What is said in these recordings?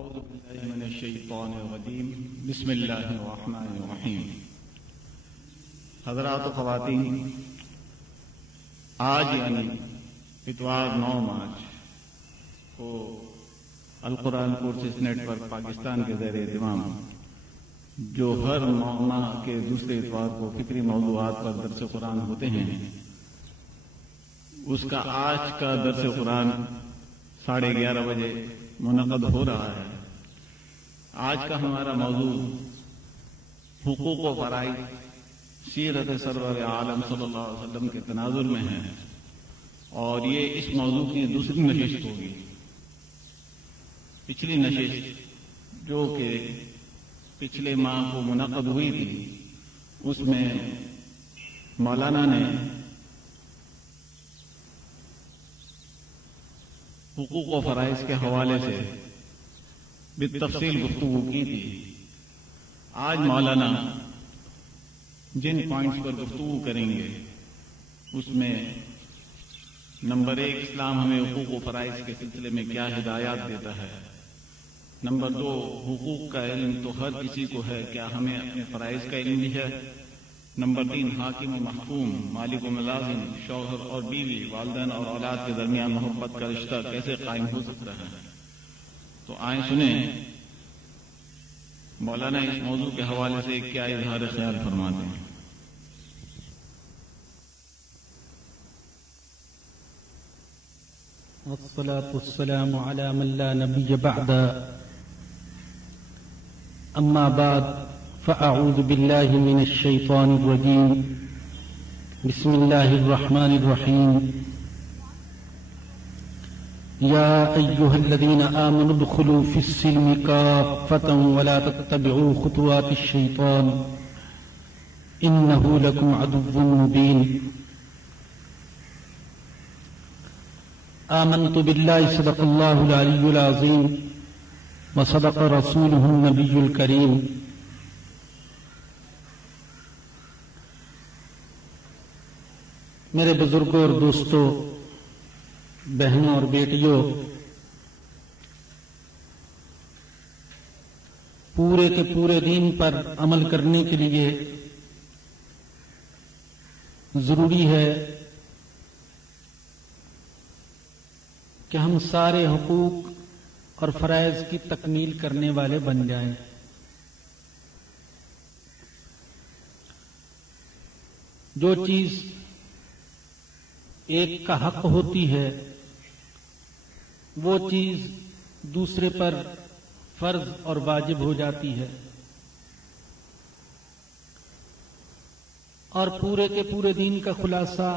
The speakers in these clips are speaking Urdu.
اعوذ باللہ من الشیطان الرجیم بسم اللہ الرحمن الرحیم۔ حضرات و خواتین، آج یعنی اتوار 9 مارچ کو القرآن کورسز نیٹ ورک پاکستان کے زیر اہتمام جو ہر ماہ کے دوسرے اتوار کو فکری موضوعات پر درس قرآن ہوتے ہیں، اس کا آج کا درس قرآن 11:30 بجے منعقد ہو رہا ہے۔ آج کا ہمارا موضوع حقوق و فرائض سیرت سرور عالم صلی اللہ علیہ وسلم کے تناظر میں ہے، اور یہ اس موضوع کی دوسری نشست ہوگی۔ پچھلی نشست جو کہ پچھلے ماہ کو منعقد ہوئی تھی، اس میں مولانا نے حقوق و فرائض کے حوالے سے بالتفصیل گفتگو کی تھی۔ آج مولانا جن پوائنٹس پر گفتگو کریں گے اس میں نمبر 1 اسلام ہمیں حقوق و فرائض کے سلسلے میں کیا ہدایات دیتا ہے، نمبر 2 حقوق کا علم تو ہر کسی کو ہے، کیا ہمیں اپنے فرائض کا علم بھی ہے، نمبر 3 حاکم و محکوم، مالک و ملازم، شوہر اور بیوی، والدین اور اولاد کے درمیان محبت کا رشتہ کیسے قائم ہو سکتا ہے۔ تو آئیں سنیں مولانا اس موضوع کے حوالے سے کیا اظہار خیال فرماتے ہیں۔ والصلاة والسلام على من لا نبي بعد، أما بعد، فأعوذ بالله من الشيطان الرجيم، بسم الله الرحمن الرحيم۔ يا أيها الذين آمنوا ادخلوا في السلم كافة ولا تتبعوا خطوات الشيطان إنه لكم عدو مبين۔ آمنت بالله صدق الله العلي العظيم وصدق رسوله النبي الكريم۔ میرے بزرگوں اور دوستوں، بہنوں اور بیٹیوں، پورے کے پورے دین پر عمل کرنے کے لیے ضروری ہے کہ ہم سارے حقوق اور فرائض کی تکمیل کرنے والے بن جائیں۔ جو چیز ایک کا حق ہوتی ہے وہ چیز دوسرے پر فرض اور واجب ہو جاتی ہے، اور پورے کے پورے دین کا خلاصہ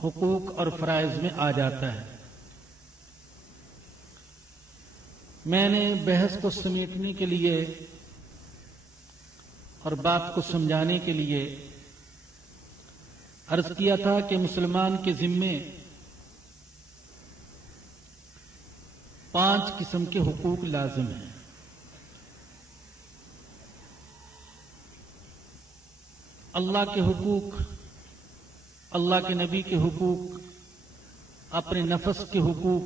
حقوق اور فرائض میں آ جاتا ہے۔ میں نے بحث کو سمیٹنے کے لیے اور بات کو سمجھانے کے لیے عرض کیا تھا کہ مسلمان کے ذمے 5 قسم کے حقوق لازم ہیں۔ اللہ کے حقوق، اللہ کے نبی کے حقوق، اپنے نفس کے حقوق،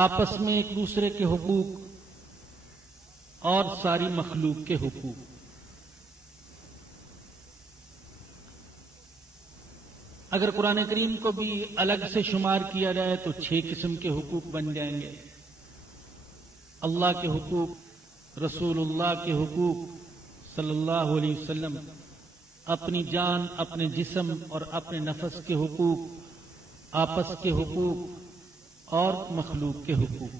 آپس میں ایک دوسرے کے حقوق، اور ساری مخلوق کے حقوق۔ اگر قرآن کریم کو بھی الگ سے شمار کیا جائے تو 6 قسم کے حقوق بن جائیں گے۔ اللہ کے حقوق، رسول اللہ کے حقوق صلی اللہ علیہ وسلم، اپنی جان، اپنے جسم اور اپنے نفس کے حقوق، آپس کے حقوق اور مخلوق کے حقوق۔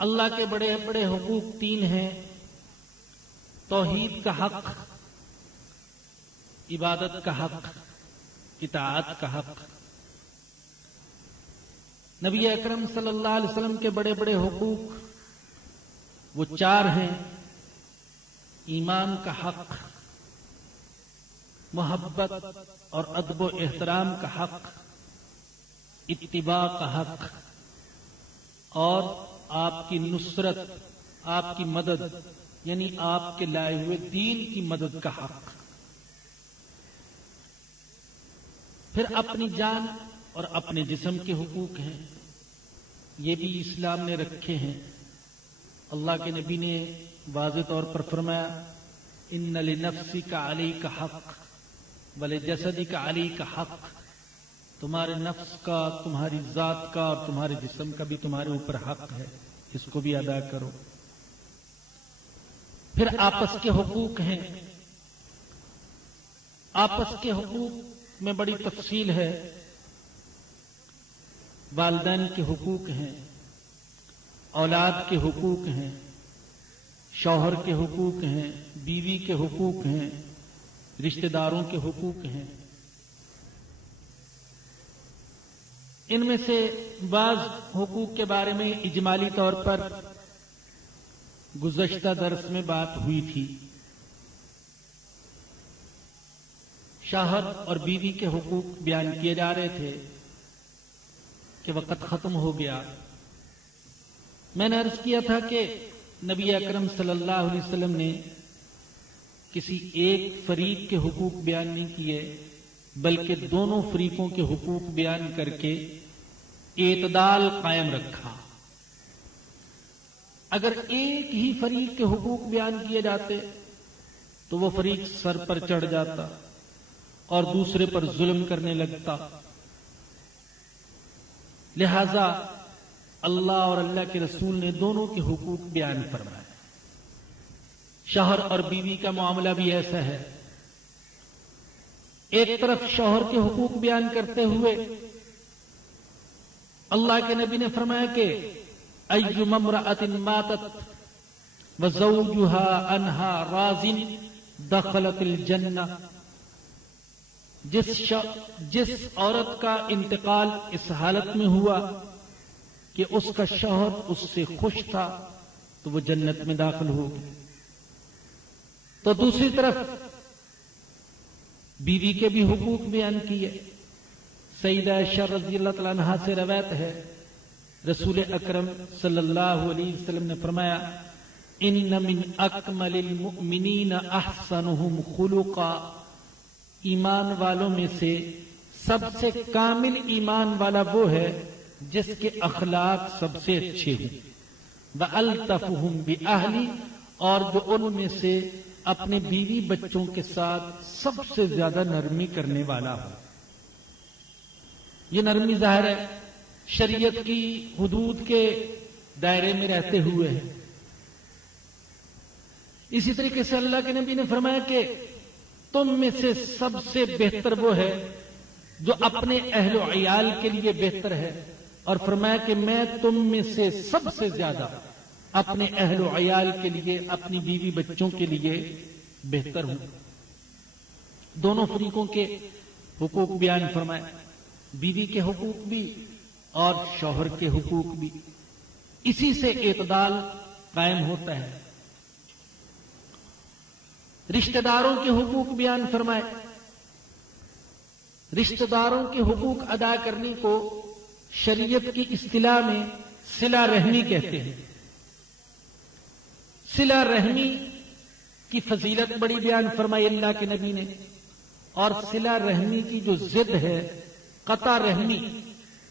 اللہ کے بڑے بڑے حقوق 3 ہیں: توحید کا حق، عبادت کا حق، اطاعت کا حق۔ نبی اکرم صلی اللہ علیہ وسلم کے بڑے بڑے حقوق وہ 4 ہیں: ایمان کا حق، محبت اور ادب و احترام کا حق، اتباع کا حق، اور آپ کی نصرت، آپ کی مدد، یعنی آپ کے لائے ہوئے دین کی مدد کا حق۔ پھر اپنی جان اور اپنے جسم کے حقوق ہیں۔ یہ بھی اسلام نے رکھے ہیں۔ اللہ کے نبی نے واضح طور پر فرمایا ان لنفسک علیک حق ولجسدک علیک حق، تمہارے نفس کا، تمہاری ذات کا اور تمہارے جسم کا بھی تمہارے اوپر حق ہے، اس کو بھی ادا کرو۔ پھر آپس کے حقوق ہیں۔ آپس کے حقوق میں بڑی تفصیل ہے۔ والدین کے حقوق ہیں، اولاد کے حقوق ہیں، شوہر کے حقوق ہیں، بیوی کے حقوق ہیں، رشتہ داروں کے حقوق ہیں۔ ان میں سے بعض حقوق کے بارے میں اجمالی طور پر گزشتہ درس میں بات ہوئی تھی۔ شوہر اور بیوی کے حقوق بیان کیے جا رہے تھے کہ وقت ختم ہو گیا۔ میں نے عرض کیا تھا کہ نبی اکرم صلی اللہ علیہ وسلم نے کسی ایک فریق کے حقوق بیان نہیں کیے، بلکہ دونوں فریقوں کے حقوق بیان کر کے اعتدال قائم رکھا۔ اگر ایک ہی فریق کے حقوق بیان کیے جاتے تو وہ فریق سر پر چڑھ جاتا اور دوسرے پر ظلم کرنے لگتا۔ لہذا اللہ اور اللہ کے رسول نے دونوں کے حقوق بیان فرمائے۔ شوہر اور بیوی کا معاملہ بھی ایسا ہے۔ ایک طرف شوہر کے حقوق بیان کرتے ہوئے اللہ کے نبی نے فرمایا کہ ایما امرأۃ ماتت وزوجها عنها راض دخلت الجنہ، جس عورت کا انتقال اس حالت میں ہوا کہ اس کا شوہر اس سے خوش تھا تو وہ جنت میں داخل ہوگی۔ تو دوسری طرف بیوی کے بھی حقوق بیان کیے۔ سیدہ عائشہ رضی اللہ تعالیٰ عنہا سے روایت ہے، رسول اکرم صلی اللہ علیہ وسلم نے فرمایا ان من اکمل المؤمنین احسنهم خلقا، ایمان والوں میں سے سب سے کامل ایمان والا وہ ہے جس کے اخلاق سب سے اچھے ہوں۔ وَأَلْطَفُهُمْ بِأَهْلِ، اور جو ان میں سے اپنے بیوی بچوں کے ساتھ سب سے زیادہ نرمی کرنے والا ہو۔ یہ نرمی ظاہر ہے شریعت کی حدود کے دائرے میں رہتے ہوئے ہے۔ اسی طریقے سے اللہ کے نبی نے فرمایا کہ تم میں سے سب سے بہتر وہ ہے جو اپنے اہل و عیال کے لیے بہتر ہے، اور فرمایا کہ میں تم میں سے سب سے زیادہ اپنے اہل و عیال کے لیے، اپنی بیوی بچوں کے لیے بہتر ہوں۔ دونوں فریقوں کے حقوق بیان فرمائے، بیوی کے حقوق بھی اور شوہر کے حقوق بھی۔ اسی سے اعتدال قائم ہوتا ہے۔ رشتہ داروں کے حقوق بیان فرمائے۔ رشتہ داروں کے حقوق ادا کرنے کو شریعت کی اصطلاح میں صلہ رحمی کہتے ہیں۔ صلہ رحمی کی فضیلت بڑی بیان فرمائی اللہ کے نبی نے، اور صلہ رحمی کی جو ضد ہے قطع رحمی،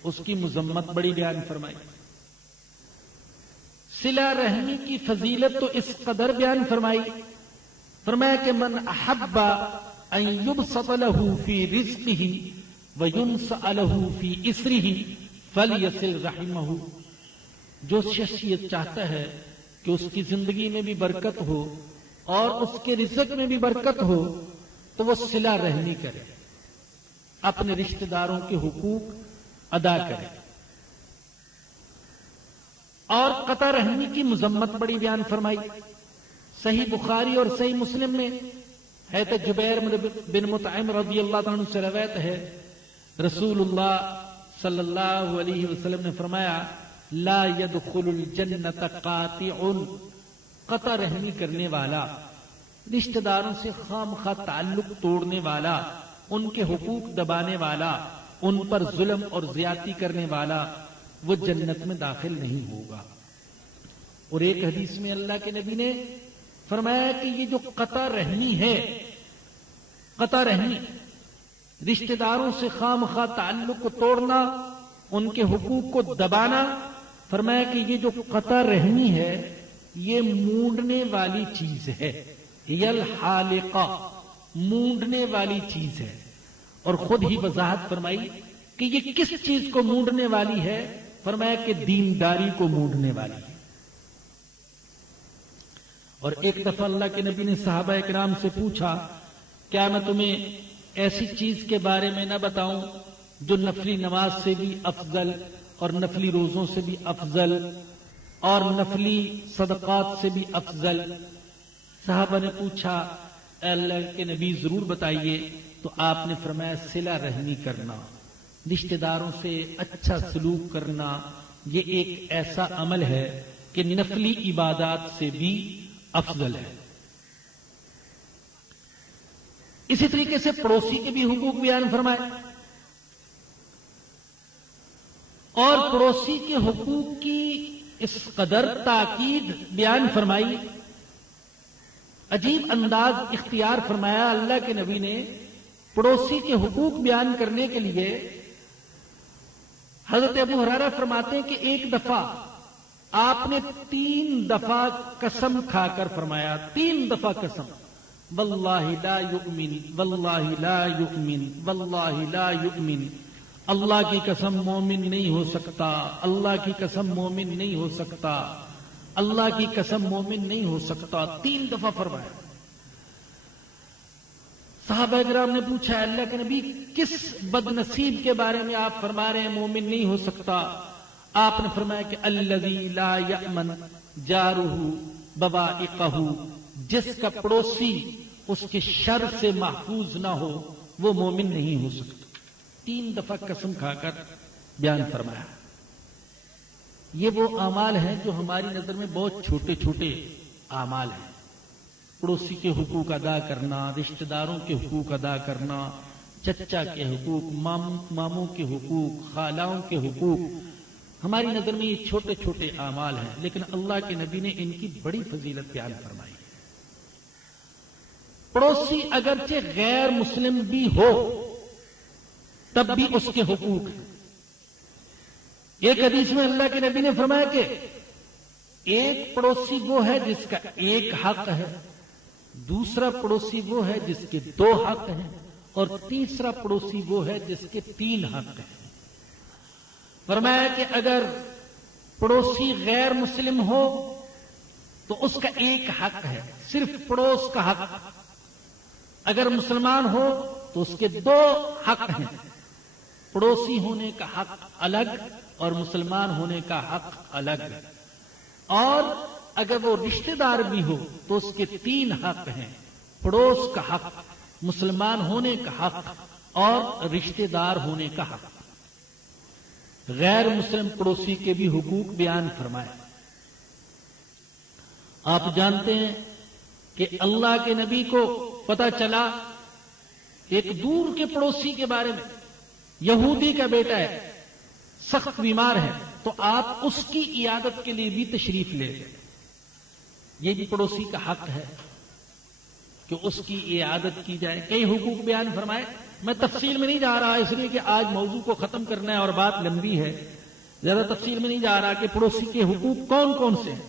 اس کی مذمت بڑی بیان فرمائی۔ صلہ رحمی کی فضیلت تو اس قدر بیان فرمائی، فرمایا کہ من احب ان یبسط له فی رزقه وینسأ له فی اسرہ فلیصل رحمہ، جو شخص یہ چاہتا ہے کہ اس کی زندگی میں بھی برکت ہو اور اس کے رزق میں بھی برکت ہو تو وہ صلہ رحمی کرے، اپنے رشتہ داروں کے حقوق ادا کرے۔ اور قطع رحمی کی مذمت بڑی بیان فرمائی۔ صحیح بخاری اور صحیح مسلم میں حضرت جبیر بن مطعم رضی اللہ عنہ سے روایت ہے، رسول اللہ صلی اللہ علیہ وسلم نے فرمایا لا يدخل الجنت قاطع، قطع رحمی کرنے والا، رشتہ داروں سے خام خواہ تعلق توڑنے والا، ان کے حقوق دبانے والا، ان پر ظلم اور زیادتی کرنے والا، وہ جنت میں داخل نہیں ہوگا۔ اور ایک حدیث میں اللہ کے نبی نے فرمایا کہ یہ جو قطع رحمی ہے، قطع رحمی رشتہ داروں سے خام خواہ تعلق کو توڑنا، ان کے حقوق کو دبانا، فرمایا کہ یہ جو قطع رحمی ہے یہ مونڈنے والی چیز ہے، یلحالقہ، مونڈنے والی چیز ہے، اور خود ہی وضاحت فرمائی کہ یہ کس چیز کو مونڈنے والی ہے، فرمایا کہ دینداری کو مونڈنے والی ہے۔ اور ایک دفعہ اللہ کے نبی نے صحابہ اکرام سے پوچھا، کیا میں تمہیں ایسی چیز کے بارے میں نہ بتاؤں جو نفلی نماز سے بھی افضل اور نفلی روزوں سے بھی افضل اور نفلی صدقات سے بھی افضل؟ صحابہ نے پوچھا، اے اللہ کے نبی ضرور بتائیے۔ تو آپ نے فرمایا صلہ رحمی کرنا، رشتہ داروں سے اچھا سلوک کرنا، یہ ایک ایسا عمل ہے کہ نفلی عبادات سے بھی افضل ہے۔ اسی طریقے سے پڑوسی کے بھی حقوق بیان فرمائے، اور پڑوسی کے حقوق کی اس قدر تاکید بیان فرمائی، عجیب انداز اختیار فرمایا اللہ کے نبی نے پڑوسی کے حقوق بیان کرنے کے لیے۔ حضرت ابو ہریرہ فرماتے ہیں کہ ایک دفعہ آپ نے 3 دفعہ قسم کھا کر فرمایا، 3 دفعہ قسم، واللہ لا یؤمن، واللہ لا یؤمن، واللہ لا یؤمن، اللہ کی قسم مومن نہیں ہو سکتا، اللہ کی قسم مومن نہیں ہو سکتا، اللہ کی قسم مومن نہیں ہو سکتا، 3 دفعہ فرمایا۔ صحابہ کرام نے پوچھا، اللہ کے نبی کس بد نصیب کے بارے میں آپ فرما رہے ہیں مومن نہیں ہو سکتا؟ آپ نے فرمایا کہ الذی لا یأمن جارہ بوائقہ، جس کا پڑوسی اس کے شر سے محفوظ نہ ہو وہ مومن نہیں ہو سکتا۔ 3 دفعہ قسم کھا کر بیان فرمایا۔ یہ وہ اعمال ہیں جو ہماری نظر میں بہت چھوٹے چھوٹے اعمال ہیں، پڑوسی کے حقوق ادا کرنا، رشتہ داروں کے حقوق ادا کرنا، چچا کے حقوق، ماموں کے حقوق، خالاؤں کے حقوق، ہماری نظر میں یہ چھوٹے چھوٹے اعمال ہیں، لیکن اللہ کے نبی نے ان کی بڑی فضیلت بیان فرمائی۔ پڑوسی اگرچہ غیر مسلم بھی ہو تب بھی اس کے حقوق ہیں۔ ایک حدیث میں اللہ کے نبی نے فرمایا کہ ایک پڑوسی وہ ہے جس کا ایک حق ہے، دوسرا پڑوسی وہ ہے جس کے 2 حق ہیں، اور تیسرا پڑوسی وہ ہے جس کے 3 حق ہیں۔ فرمایا کہ اگر پڑوسی غیر مسلم ہو تو اس کا ایک حق ہے، صرف پڑوس کا حق۔ اگر مسلمان ہو تو اس کے 2 حق ہیں، پڑوسی ہونے کا حق الگ اور مسلمان ہونے کا حق الگ، اور اگر وہ رشتہ دار بھی ہو تو اس کے 3 حق ہیں، پڑوس کا حق، مسلمان ہونے کا حق اور رشتہ دار ہونے کا حق۔ غیر مسلم پڑوسی کے بھی حقوق بیان فرمائے۔ آپ جانتے ہیں کہ اللہ کے نبی کو پتا چلا ایک دور کے پڑوسی کے بارے میں، یہودی کا بیٹا ہے، سخت بیمار ہے، تو آپ اس کی عیادت کے لیے بھی تشریف لے گئے۔ یہ بھی پڑوسی کا حق ہے کہ اس کی عیادت کی جائے۔ کئی حقوق بیان فرمائے، میں تفصیل میں نہیں جا رہا اس لیے کہ آج موضوع کو ختم کرنا ہے اور بات لمبی ہے، زیادہ تفصیل میں نہیں جا رہا کہ پڑوسی کے حقوق کون کون سے ہیں،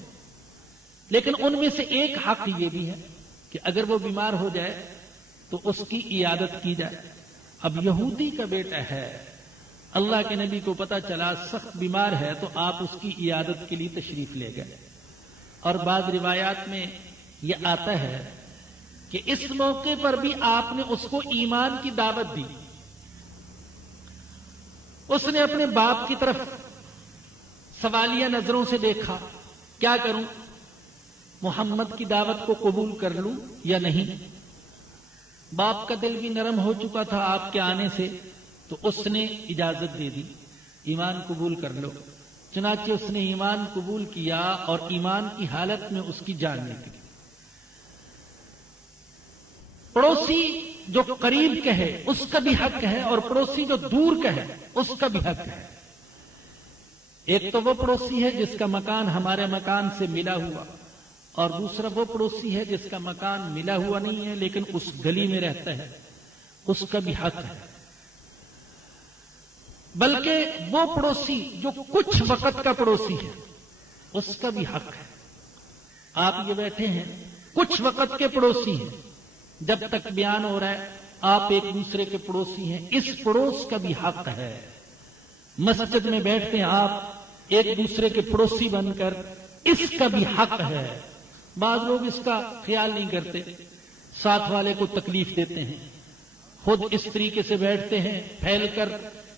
لیکن ان میں سے ایک حق یہ بھی ہے کہ اگر وہ بیمار ہو جائے تو اس کی عیادت کی جائے۔ اب یہودی کا بیٹا ہے، اللہ کے نبی کو پتا چلا سخت بیمار ہے، تو آپ اس کی عیادت کے لیے تشریف لے گئے۔ اور بعض روایات میں یہ آتا ہے کہ اس موقع پر بھی آپ نے اس کو ایمان کی دعوت دی۔ اس نے اپنے باپ کی طرف سوالیہ نظروں سے دیکھا، کیا کروں، محمد کی دعوت کو قبول کر لوں یا نہیں؟ باپ کا دل بھی نرم ہو چکا تھا آپ کے آنے سے، تو اس نے اجازت دے دی، ایمان قبول کر لو۔ چنانچہ اس نے ایمان قبول کیا اور ایمان کی حالت میں اس کی جان نکلی۔ پڑوسی جو قریب کا ہے اس کا بھی حق ہے، اور پڑوسی جو دور کا ہے اس کا بھی حق ہے۔ ایک تو وہ پڑوسی ہے جس کا مکان ہمارے مکان سے ملا ہوا، اور دوسرا وہ پڑوسی ہے جس کا مکان ملا ہوا نہیں ہے لیکن اس گلی میں رہتا ہے، اس کا بھی حق ہے۔ بلکہ وہ پڑوسی جو کچھ وقت کا پڑوسی ہے اس کا بھی حق ہے. آپ یہ بیٹھے ہیں کچھ وقت کے پڑوسی ہیں, جب تک بیان ہو رہا ہے آپ ایک دوسرے کے پڑوسی ہیں, اس پڑوس کا بھی حق ہے. مسجد میں بیٹھتے ہیں آپ ایک دوسرے کے پڑوسی بن کر, اس کا بھی حق ہے. بعض لوگ اس کا خیال نہیں کرتے, ساتھ والے کو تکلیف دیتے ہیں, خود اس طریقے سے بیٹھتے ہیں پھیل کر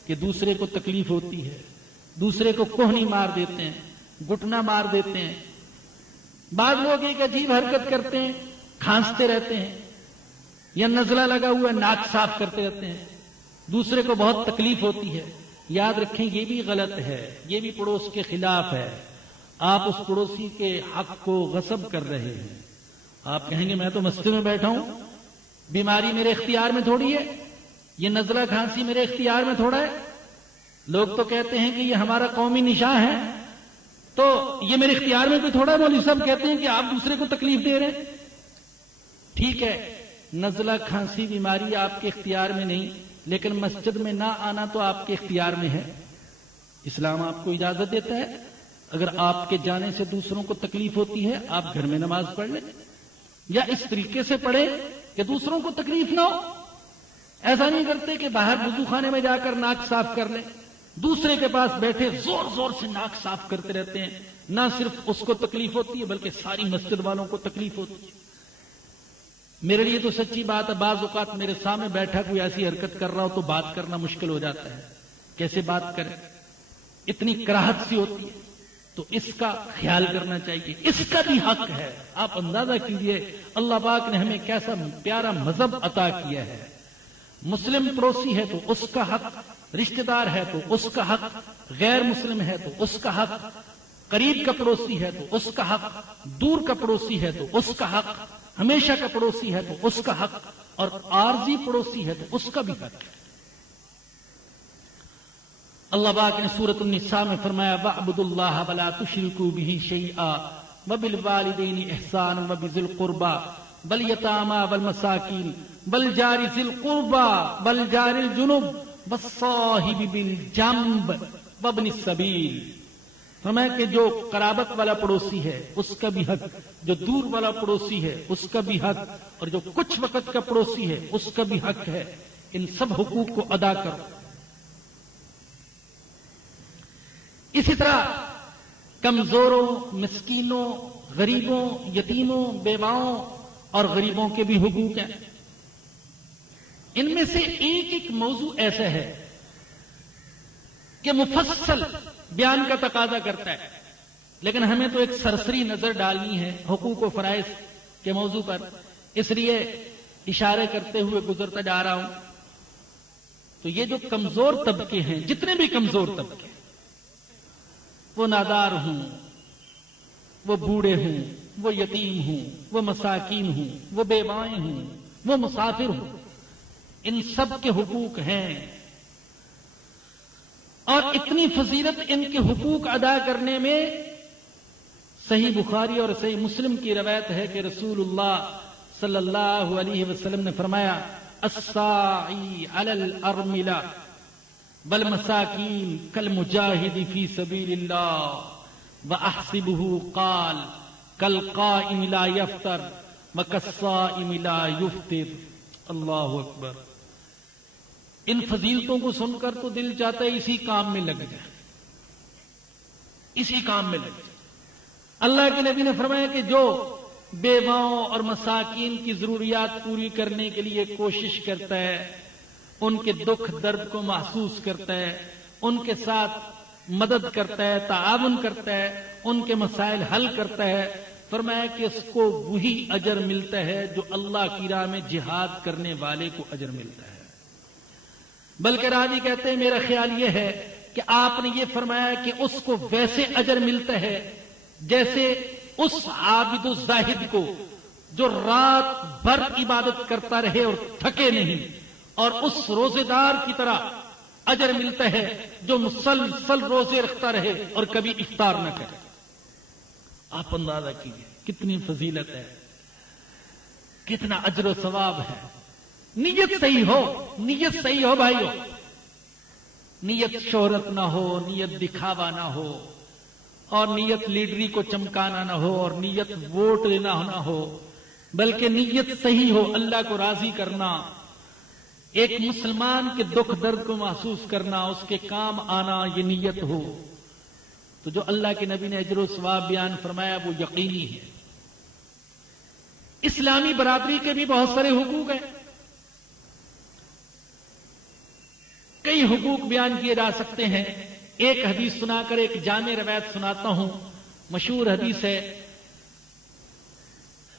کہ دوسرے کو تکلیف ہوتی ہے, دوسرے کو کوہنی مار دیتے ہیں, گھٹنا مار دیتے ہیں. بعض لوگ ایک عجیب حرکت کرتے ہیں, کھانستے رہتے ہیں یا نزلہ لگا ہوا ناک صاف کرتے رہتے ہیں, دوسرے کو بہت تکلیف ہوتی ہے. یاد رکھیں یہ بھی غلط ہے, یہ بھی پڑوس کے خلاف ہے. آپ اس پڑوسی کے حق کو غصب کر رہے ہیں. آپ کہیں گے میں تو مسجد میں بیٹھا ہوں, بیماری میرے اختیار میں تھوڑی ہے, یہ نزلہ کھانسی میرے اختیار میں تھوڑا ہے. لوگ تو کہتے ہیں کہ یہ ہمارا قومی نشان ہے, تو یہ میرے اختیار میں کوئی تھوڑا ہے. مولوی صاحب کہتے ہیں کہ آپ دوسرے کو تکلیف دے رہے ہیں. ٹھیک ہے, نزلہ کھانسی بیماری آپ کے اختیار میں نہیں, لیکن مسجد میں نہ آنا تو آپ کے اختیار میں ہے. اسلام آپ کو اجازت دیتا ہے اگر آپ کے جانے سے دوسروں کو تکلیف ہوتی ہے آپ گھر میں نماز پڑھ لیں, یا اس طریقے سے پڑھیں کہ دوسروں کو تکلیف نہ ہو. ایسا نہیں کرتے کہ باہر وضو خانے میں جا کر ناک صاف کر لیں, دوسرے کے پاس بیٹھے زور زور سے ناک صاف کرتے رہتے ہیں. نہ صرف اس کو تکلیف ہوتی ہے بلکہ ساری مسجد والوں کو تکلیف ہوتی ہے. میرے لیے تو سچی بات ہے, بعض اوقات میرے سامنے بیٹھا کوئی ایسی حرکت کر رہا ہو تو بات کرنا مشکل ہو جاتا ہے. کیسے بات کریں, اتنی کراہت سی ہوتی ہے. تو اس کا خیال کرنا چاہیے, اس کا بھی حق ہے. آپ اندازہ کیجئے اللہ پاک نے ہمیں کیسا پیارا مذہب عطا کیا ہے. مسلم پڑوسی ہے تو اس کا حق, رشتہ دار ہے تو اس کا حق, غیر مسلم ہے تو اس کا حق, قریب کا پڑوسی ہے تو اس کا حق, دور کا پڑوسی ہے تو اس کا حق, ہمیشہ کا پڑوسی ہے تو اس کا حق, اور عارضی پڑوسی ہے تو اس کا بھی حق ہے. اللہ پاک نے سورۃ النساء میں فرمایا وَاعْبُدُوا اللَّهَ وَلَا تُشْرِكُوا بِهِ شَيْئًا وَبِالْوَالِدَيْنِ إِحْسَانًا وَبِذِي الْقُرْبَى وَالْيَتَامَى وَالْمَسَاكِينِ وَالْجَارِ ذِي الْقُرْبَى وَالْجَارِ الْجُنُبِ وَالصَّاحِبِ بِالْجَنبِ وَابْنِ السَّبِيلِ. فرمایا کہ جو قرابت والا پڑوسی ہے اس کا بھی حق, جو دور والا پڑوسی ہے اس کا بھی حق, اور جو کچھ وقت کا پڑوسی ہے اس کا بھی حق ہے. ان سب حقوق کو ادا کرو. اسی طرح کمزوروں, مسکینوں, غریبوں, یتیموں, بیواؤں اور غریبوں کے بھی حقوق ہیں. ان میں سے ایک ایک موضوع ایسا ہے کہ مفصل بیان کا تقاضا کرتا ہے, لیکن ہمیں تو ایک سرسری نظر ڈالنی ہے حقوق و فرائض کے موضوع پر, اس لیے اشارے کرتے ہوئے گزرتا جا رہا ہوں. تو یہ جو کمزور طبقے ہیں, جتنے بھی کمزور طبقے, وہ نادار ہوں, وہ بوڑھے ہوں, وہ یتیم ہوں, وہ مساکین ہوں, وہ بیوائیں ہوں, وہ مسافر ہوں, ان سب کے حقوق ہیں. اور اتنی فضیلت ان کے حقوق ادا کرنے میں صحیح بخاری اور صحیح مسلم کی روایت ہے کہ رسول اللہ صلی اللہ علیہ وسلم نے فرمایا الساعی علی الارملہ والمساکین کالمجاہد فی سبیل اللہ واحسبہ قال کالقائم لا یفطر وکالصائم لا یفطر. اللہ اکبر. ان فضیلتوں کو سن کر تو دل چاہتا ہے اسی کام میں لگ جائے, اسی کام میں لگ جائے. اللہ کے نبی نے فرمایا کہ جو بیواؤں اور مساکین کی ضروریات پوری کرنے کے لیے کوشش کرتا ہے, ان کے دکھ درد کو محسوس کرتا ہے, ان کے ساتھ مدد کرتا ہے, تعاون کرتا ہے, ان کے مسائل حل کرتا ہے, فرمایا کہ اس کو وہی اجر ملتا ہے جو اللہ کی راہ میں جہاد کرنے والے کو اجر ملتا ہے. بلکہ راوی کہتے ہیں میرا خیال یہ ہے کہ آپ نے یہ فرمایا کہ اس کو ویسے اجر ملتا ہے جیسے اس عابد و زاہد کو جو رات بھر عبادت کرتا رہے اور تھکے نہیں, اور اس روزے دار کی طرح اجر ملتا ہے جو مسلسل روزے رکھتا رہے اور کبھی افطار نہ کرے. آپ اندازہ کیجیے کتنی فضیلت ہے, کتنا اجر و ثواب ہے. نیت صحیح ہو, نیت صحیح ہو بھائیو. نیت شہرت نہ ہو، نیت دکھاوا نہ ہو، اور نیت لیڈری کو چمکانا نہ ہو، اور نیت ووٹ لینا نہ ہو، بلکہ نیت صحیح ہو، اللہ کو راضی کرنا، ایک مسلمان کے دکھ درد کو محسوس کرنا، اس کے کام آنا، یہ نیت ہو تو جو اللہ کے نبی نے اجر و ثواب بیان فرمایا وہ یقینی ہے۔ اسلامی برادری کے بھی بہت سارے حقوق ہیں، کئی حقوق بیان کیے جا سکتے ہیں۔ ایک حدیث سنا کر ایک جامع روایت سناتا ہوں، مشہور حدیث ہے۔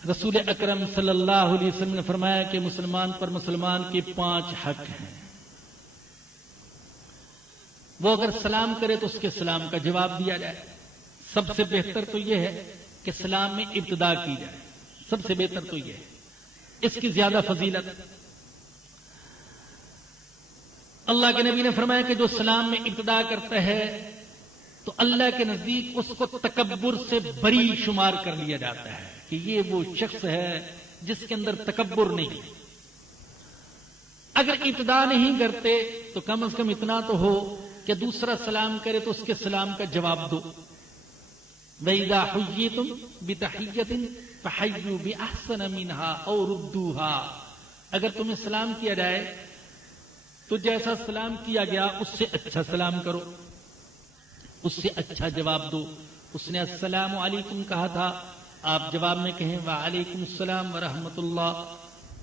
رسول اکرم صلی اللہ علیہ وسلم نے فرمایا کہ مسلمان پر مسلمان کے 5 حق ہیں، وہ اگر سلام کرے تو اس کے سلام کا جواب دیا جائے۔ سب سے بہتر تو یہ ہے کہ سلام میں ابتدا کی جائے، سب سے بہتر تو یہ ہے، اس کی زیادہ فضیلت۔ اللہ کے نبی نے فرمایا کہ جو سلام میں ابتدا کرتا ہے تو اللہ کے نزدیک اس کو تکبر سے بری شمار کر لیا جاتا ہے کہ یہ وہ شخص ہے جس کے اندر تکبر نہیں۔ اگر ابتدا نہیں کرتے تو کم از کم اتنا تو ہو کہ دوسرا سلام کرے تو اس کے سلام کا جواب دو۔ وَإِذَا حُيِّيتُم بِتَحِيَّةٍ فَحَيُّوا بِأَحْسَنَ مِنْهَا أَوْ رُدُّوهَا، اگر تمہیں سلام کیا جائے تو جیسا سلام کیا گیا اس سے اچھا سلام کرو، اس سے اچھا جواب دو۔ اس نے السلام علیکم کہا تھا، آپ جواب میں کہیں وعلیکم السلام ورحمۃ اللہ۔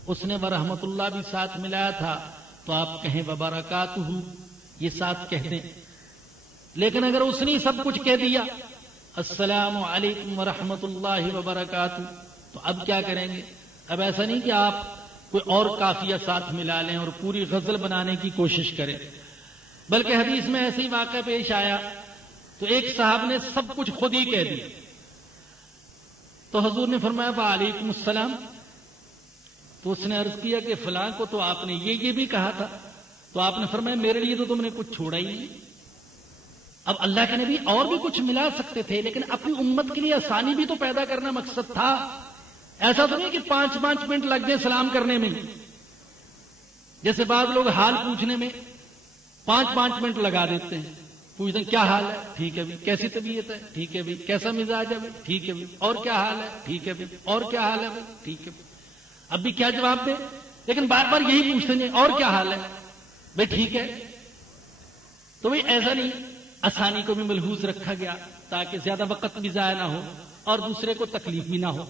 اس نے ورحمۃ اللہ بھی ساتھ ملایا تھا تو آپ کہیں وبرکاتہ، یہ ساتھ کہہ دیں۔ لیکن اگر اس نے سب کچھ کہہ دیا السلام علیکم ورحمۃ اللہ وبرکاتہ، تو اب کیا کریں گے؟ اب ایسا نہیں کہ آپ کوئی اور قافیہ ساتھ ملا لیں اور پوری غزل بنانے کی کوشش کریں، بلکہ حدیث میں ایسے ہی واقعہ پیش آیا تو ایک صاحب نے سب کچھ خود ہی کہہ دیا، تو حضور نے فرمایا وعلیکم السلام، تو اس نے عرض کیا کہ فلاں کو تو آپ نے یہ بھی کہا تھا، تو آپ نے فرمایا میرے لیے تو تم نے کچھ چھوڑا ہی نہیں۔ اب اللہ کے نبی اور بھی کچھ ملا سکتے تھے، لیکن اپنی امت کے لیے آسانی بھی تو پیدا کرنا مقصد تھا۔ ایسا تو نہیں کہ 5 منٹ لگ جائے سلام کرنے میں، جیسے بعض لوگ حال پوچھنے میں 5 منٹ لگا دیتے ہیں، پوچھتے ہیں کیا حال ہے، ٹھیک ہے بھی، کیسی طبیعت ہے، ٹھیک ہے بھی، کیسا مزاج ہے، ٹھیک ہے بھی، اور کیا حال ہے، ٹھیک ہے بھی، اور کیا حال ہے، ٹھیک ہے بھی۔ اب بھی کیا جواب دیں، لیکن بار بار یہی پوچھتے ہیں اور کیا حال ہے بھائی، ٹھیک ہے۔ تو بھائی ایسا نہیں، آسانی کو بھی ملحوظ رکھا گیا تاکہ زیادہ وقت بھی ضائع نہ ہو اور دوسرے کو تکلیف بھی نہ ہو۔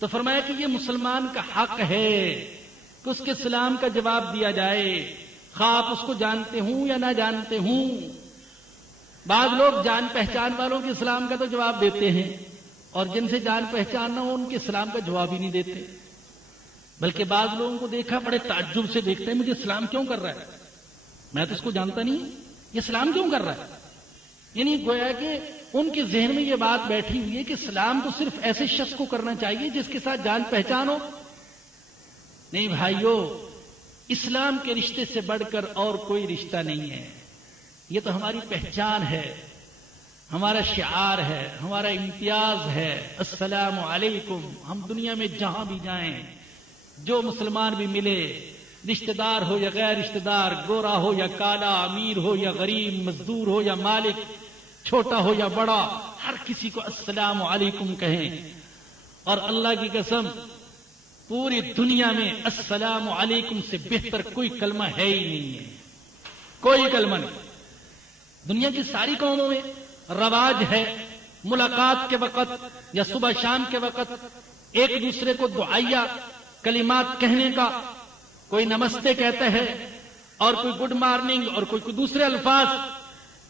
تو فرمایا کہ یہ مسلمان کا حق ہے کہ اس کے سلام کا جواب دیا جائے، خواہ آپ اس کو جانتے ہوں یا نہ جانتے ہوں۔ بعض لوگ جان پہچان والوں کے سلام کا تو جواب دیتے ہیں، اور جن سے جان پہچان نہ ہو ان کے سلام کا جواب ہی نہیں دیتے، بلکہ بعض لوگوں کو دیکھا بڑے تعجب سے دیکھتے ہیں مجھے سلام کیوں کر رہا ہے، میں تو اس کو جانتا نہیں، یہ سلام کیوں کر رہا ہے۔ یعنی گویا کہ ان کے ذہن میں یہ بات بیٹھی ہوئی ہے کہ سلام تو صرف ایسے شخص کو کرنا چاہیے جس کے ساتھ جان پہچان ہو۔ نہیں بھائیو، اسلام کے رشتے سے بڑھ کر اور کوئی رشتہ نہیں ہے، یہ تو ہماری پہچان ہے، ہمارا شعار ہے، ہمارا امتیاز ہے، السلام علیکم۔ ہم دنیا میں جہاں بھی جائیں، جو مسلمان بھی ملے، رشتہ دار ہو یا غیر رشتہ دار، گورا ہو یا کالا، امیر ہو یا غریب، مزدور ہو یا مالک، چھوٹا ہو یا بڑا، ہر کسی کو السلام علیکم کہیں۔ اور اللہ کی قسم پوری دنیا میں السلام علیکم سے بہتر کوئی کلمہ ہے ہی نہیں ہے، کوئی کلمہ نہیں۔ دنیا کی ساری قوموں میں رواج ہے ملاقات کے وقت یا صبح شام کے وقت ایک دوسرے کو دعائیہ کلمات کہنے کا، کوئی نمستے کہتا ہے اور کوئی گڈ مارننگ اور کوئی دوسرے الفاظ،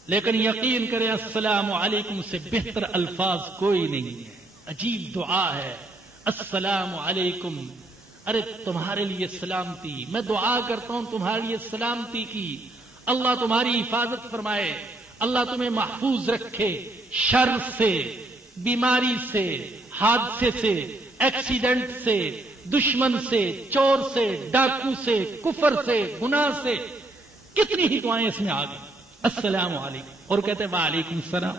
لیکن یقین کریں السلام علیکم سے بہتر الفاظ کوئی نہیں ہے۔ عجیب دعا ہے السلام علیکم، ارے تمہارے لیے سلامتی، میں دعا کرتا ہوں تمہارے لیے سلامتی کی، اللہ تمہاری حفاظت فرمائے، اللہ تمہیں محفوظ رکھے شر سے، بیماری سے، حادثے سے، ایکسیڈنٹ سے، دشمن سے، چور سے، ڈاکو سے، کفر سے، گناہ سے۔ کتنی ہی دعائیں اس میں آ گئی السلام علیکم، اور کہتے ہیں وعلیکم السلام۔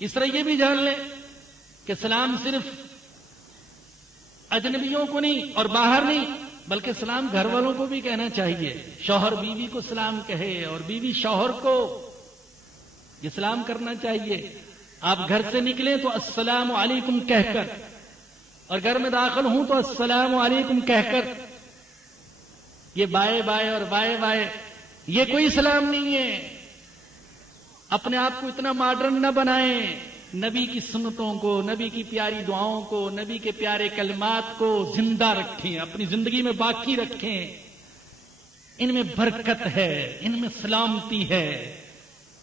اس طرح یہ بھی جان لیں کہ سلام صرف اجنبیوں کو نہیں اور باہر نہیں، بلکہ سلام گھر والوں کو بھی کہنا چاہیے. شوہر بیوی کو سلام کہے اور بیوی شوہر کو یہ سلام کرنا چاہیے. آپ گھر سے نکلیں تو السلام علیکم کہہ کر، اور گھر میں داخل ہوں تو السلام علیکم کہہ کر. یہ بائے بائے اور بائے بائے یہ کوئی سلام نہیں ہے. اپنے آپ کو اتنا ماڈرن نہ بنائیں. نبی کی سنتوں کو، نبی کی پیاری دعاؤں کو، نبی کے پیارے کلمات کو زندہ رکھیں، اپنی زندگی میں باقی رکھیں. ان میں برکت ہے، ان میں سلامتی ہے،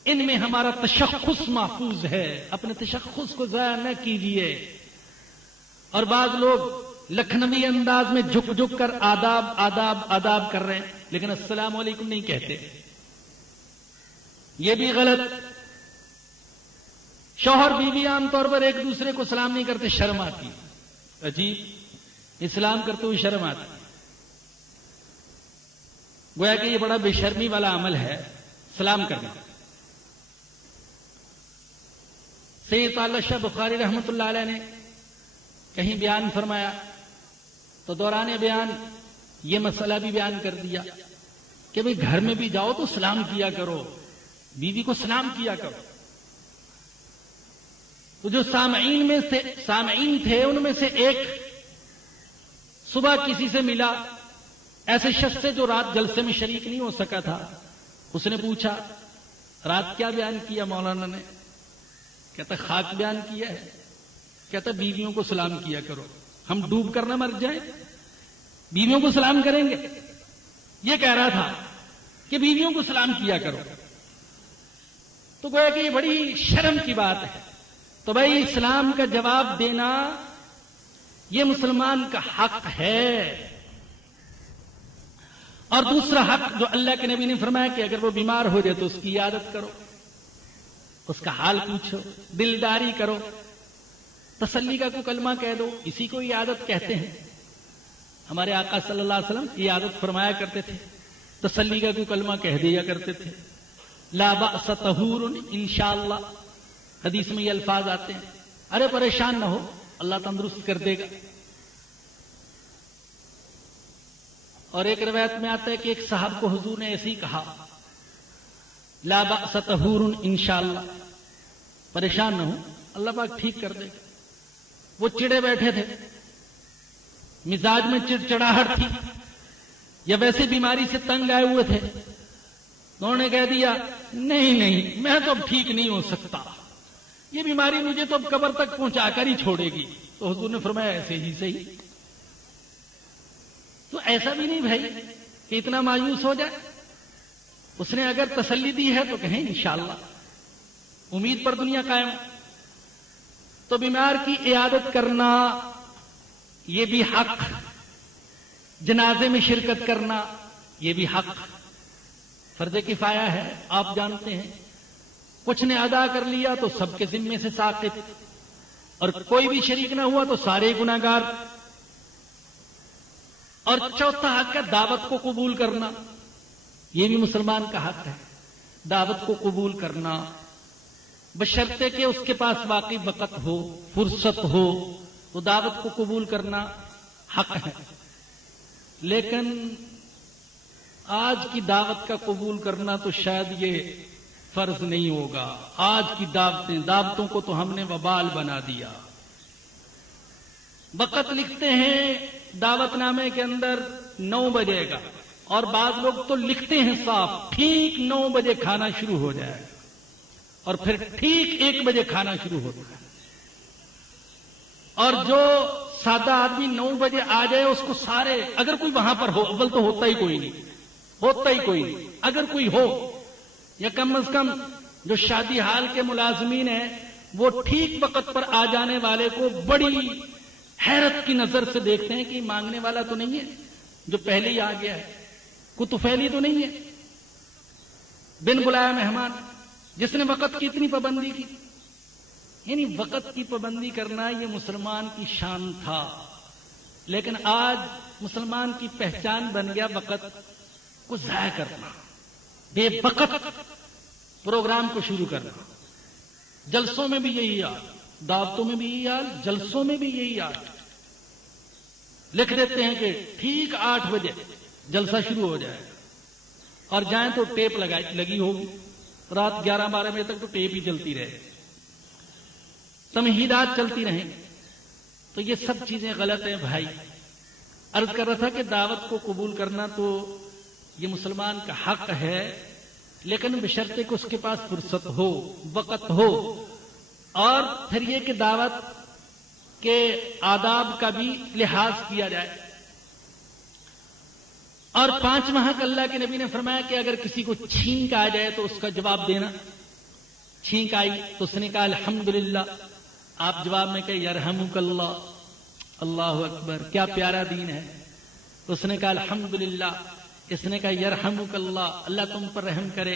ان میں ہمارا تشخص محفوظ ہے. اپنے تشخص کو ضائع نہ کیجیے. اور بعض لوگ لکھنوی انداز میں جھک جھک کر آداب آداب آداب کر رہے ہیں، لیکن السلام علیکم نہیں کہتے. یہ بھی غلط. شوہر بیوی عام طور پر ایک دوسرے کو سلام نہیں کرتے، شرم آتی. عجیب، اسلام کرتے ہوئے شرم آتی. گویا کہ یہ بڑا بے شرمی والا عمل ہے سلام کرنا. سید تعالی شاہ بخاری رحمۃ اللہ علیہ نے کہیں بیان فرمایا تو دوران بیان یہ مسئلہ بھی بیان کر دیا کہ بھئی گھر میں بھی جاؤ تو سلام کیا کرو، بیوی کو سلام کیا کرو. تو جو سامعین تھے ان میں سے ایک صبح کسی سے ملا، ایسے شخص سے جو رات جلسے میں شریک نہیں ہو سکا تھا. اس نے پوچھا رات کیا بیان کیا مولانا نے؟ کہتا خاک بیان کیا ہے. کہتا بیویوں کو سلام کیا کرو. ہم ڈوب کر نہ مر جائیں، بیویوں کو سلام کریں گے. یہ کہہ رہا تھا کہ بیویوں کو سلام کیا کرو. تو گویا کہ یہ بڑی شرم کی بات ہے. تو بھائی اسلام کا جواب دینا یہ مسلمان کا حق ہے. اور دوسرا حق جو اللہ کے نبی نے فرمایا کہ اگر وہ بیمار ہو جائے تو اس کی عیادت کرو، اس کا حال پوچھو، دلداری کرو، تسلی کا کوئی کلمہ کہہ دو. اسی کو عیادت کہتے ہیں. ہمارے آقا صلی اللہ علیہ وسلم عیادت فرمایا کرتے تھے، تسلی کا کوئی کلمہ کہہ دیا کرتے تھے. لا بأس طہور انشاءاللہ، حدیث میں یہ الفاظ آتے ہیں. ارے پریشان نہ ہو، اللہ تندرست کر دے گا. اور ایک روایت میں آتا ہے کہ ایک صاحب کو حضور نے ایسے ہی کہا لا بأس طہور انشاءاللہ، پریشان نہ ہو، اللہ پاک ٹھیک کر دے گا. وہ چڑے بیٹھے تھے، مزاج میں چڑچڑاہٹ تھی، یا ویسے بیماری سے تنگ آئے ہوئے تھے. انہوں نے کہہ دیا نہیں میں تو اب ٹھیک نہیں ہو سکتا، یہ بیماری مجھے تو اب قبر تک پہنچا کر ہی چھوڑے گی. تو حضور نے فرمایا ایسے ہی صحیح. تو ایسا بھی نہیں بھائی کہ اتنا مایوس ہو جائے. اس نے اگر تسلی دی ہے تو کہیں انشاءاللہ، امید پر دنیا قائم. تو بیمار کی عیادت کرنا یہ بھی حق، جنازے میں شرکت کرنا یہ بھی حق. فرض کفایہ ہے، آپ جانتے ہیں. کچھ نے ادا کر لیا تو سب کے ذمے سے ساقط، اور کوئی بھی شریک نہ ہوا تو سارے گناہگار. اور چوتھا حق ہے دعوت کو قبول کرنا. یہ بھی مسلمان کا حق ہے، دعوت کو قبول کرنا، بشرطے کہ اس کے پاس واقعی وقت ہو، فرصت ہو، تو دعوت کو قبول کرنا حق ہے. لیکن آج کی دعوت کا قبول کرنا تو شاید یہ فرض نہیں ہوگا. آج کی دعوتوں کو تو ہم نے وبال بنا دیا. وقت لکھتے ہیں دعوت نامے کے اندر 9 بجے گا، اور بعض لوگ تو لکھتے ہیں صاف ٹھیک 9 بجے کھانا شروع ہو جائے گا، اور پھر ٹھیک 1 بجے کھانا شروع ہوتا ہے. اور جو سادہ آدمی 9 بجے آ جائے اس کو سارے، اگر کوئی وہاں پر ہو، اول تو ہوتا ہی کوئی نہیں، اگر کوئی ہو، یا کم از کم جو شادی حال کے ملازمین ہیں وہ ٹھیک وقت پر آ جانے والے کو بڑی حیرت کی نظر سے دیکھتے ہیں کہ مانگنے والا تو نہیں ہے جو پہلے ہی آ گیا ہے، کتفیلی تو نہیں ہے، بن بلایا مہمان، جس نے وقت کی اتنی پابندی کی. یعنی وقت کی پابندی کرنا یہ مسلمان کی شان تھا. لیکن آج مسلمان کی پہچان بن گیا وقت کو ضائع کرنا، بے وقت پروگرام کو شروع کرنا. جلسوں میں بھی یہی حال، دعوتوں میں بھی یہی حال، جلسوں میں بھی یہی حال. لکھ دیتے ہیں کہ ٹھیک 8 بجے جلسہ شروع ہو جائے گا، اور جائیں تو ٹیپ لگی ہوگی، رات 11-12 بجے تک تو ٹیپ ہی چلتی رہے، تمہیدات چلتی رہیں۔ تو یہ سب چیزیں غلط ہیں بھائی۔ عرض کر رہا تھا کہ دعوت کو قبول کرنا تو یہ مسلمان کا حق ہے، لیکن بشرطے کہ اس کے پاس فرصت ہو، وقت ہو، اور پھر یہ کہ دعوت کے آداب کا بھی لحاظ کیا جائے۔ اور 5 حق اللہ کے نبی نے فرمایا کہ اگر کسی کو چھینک آ جائے تو اس کا جواب دینا۔ چھینک آئی تو اس نے کہا الحمدللہ، آپ جواب میں کہ یرحمک اللہ، اللہ اکبر، کیا پیارا دین ہے۔ اس نے کہا الحمدللہ، اس نے کہا یرحمک اللہ، اللہ تم پر رحم کرے۔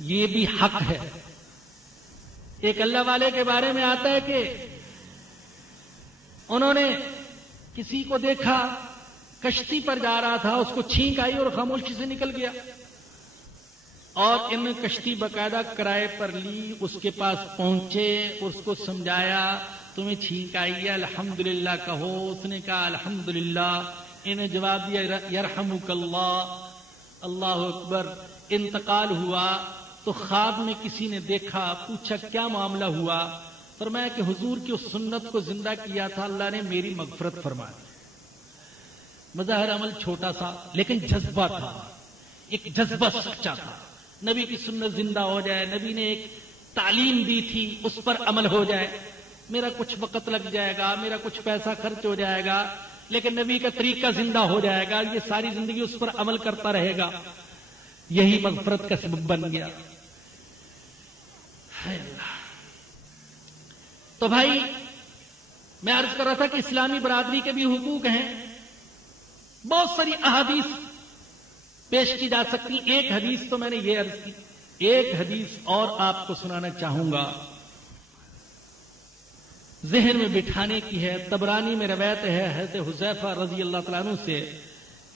یہ بھی حق ہے۔ ایک اللہ والے کے بارے میں آتا ہے کہ انہوں نے کسی کو دیکھا کشتی پر جا رہا تھا، اس کو چھینک آئی اور خاموشی سے نکل گیا، اور ان کشتی باقاعدہ کرائے پر لی، اس کے پاس پہنچے، اس کو سمجھایا تمہیں چھینک آئی ہے الحمدللہ کہو۔ اس نے کہا الحمدللہ، انہیں جواب دیا یرحمک اللہ، اللہ اکبر۔ انتقال ہوا تو خواب میں کسی نے دیکھا، پوچھا کیا معاملہ ہوا، فرمایا کہ حضور کی اس سنت کو زندہ کیا تھا، اللہ نے میری مغفرت فرما دی۔ مظاہر عمل چھوٹا سا لیکن جذبہ تھا، ایک جذبہ سچا تھا، نبی کی سنت زندہ ہو جائے، نبی نے ایک تعلیم دی تھی اس پر عمل ہو جائے، میرا کچھ وقت لگ جائے گا، میرا کچھ پیسہ خرچ ہو جائے گا، لیکن نبی کا طریقہ زندہ ہو جائے گا، یہ ساری زندگی اس پر عمل کرتا رہے گا، یہی مغفرت کا سبب بن گیا۔ تو بھائی میں عرض کر رہا تھا کہ اسلامی برادری کے بھی حقوق ہیں، بہت ساری احادیث پیش کی جا سکتی۔ ایک حدیث تو میں نے یہ عرض کی، ایک حدیث اور آپ کو سنانا چاہوں گا، ذہن میں بٹھانے کی ہے۔ طبرانی میں روایت ہے حضرت حذیفہ رضی اللہ تعالیٰ عنہ سے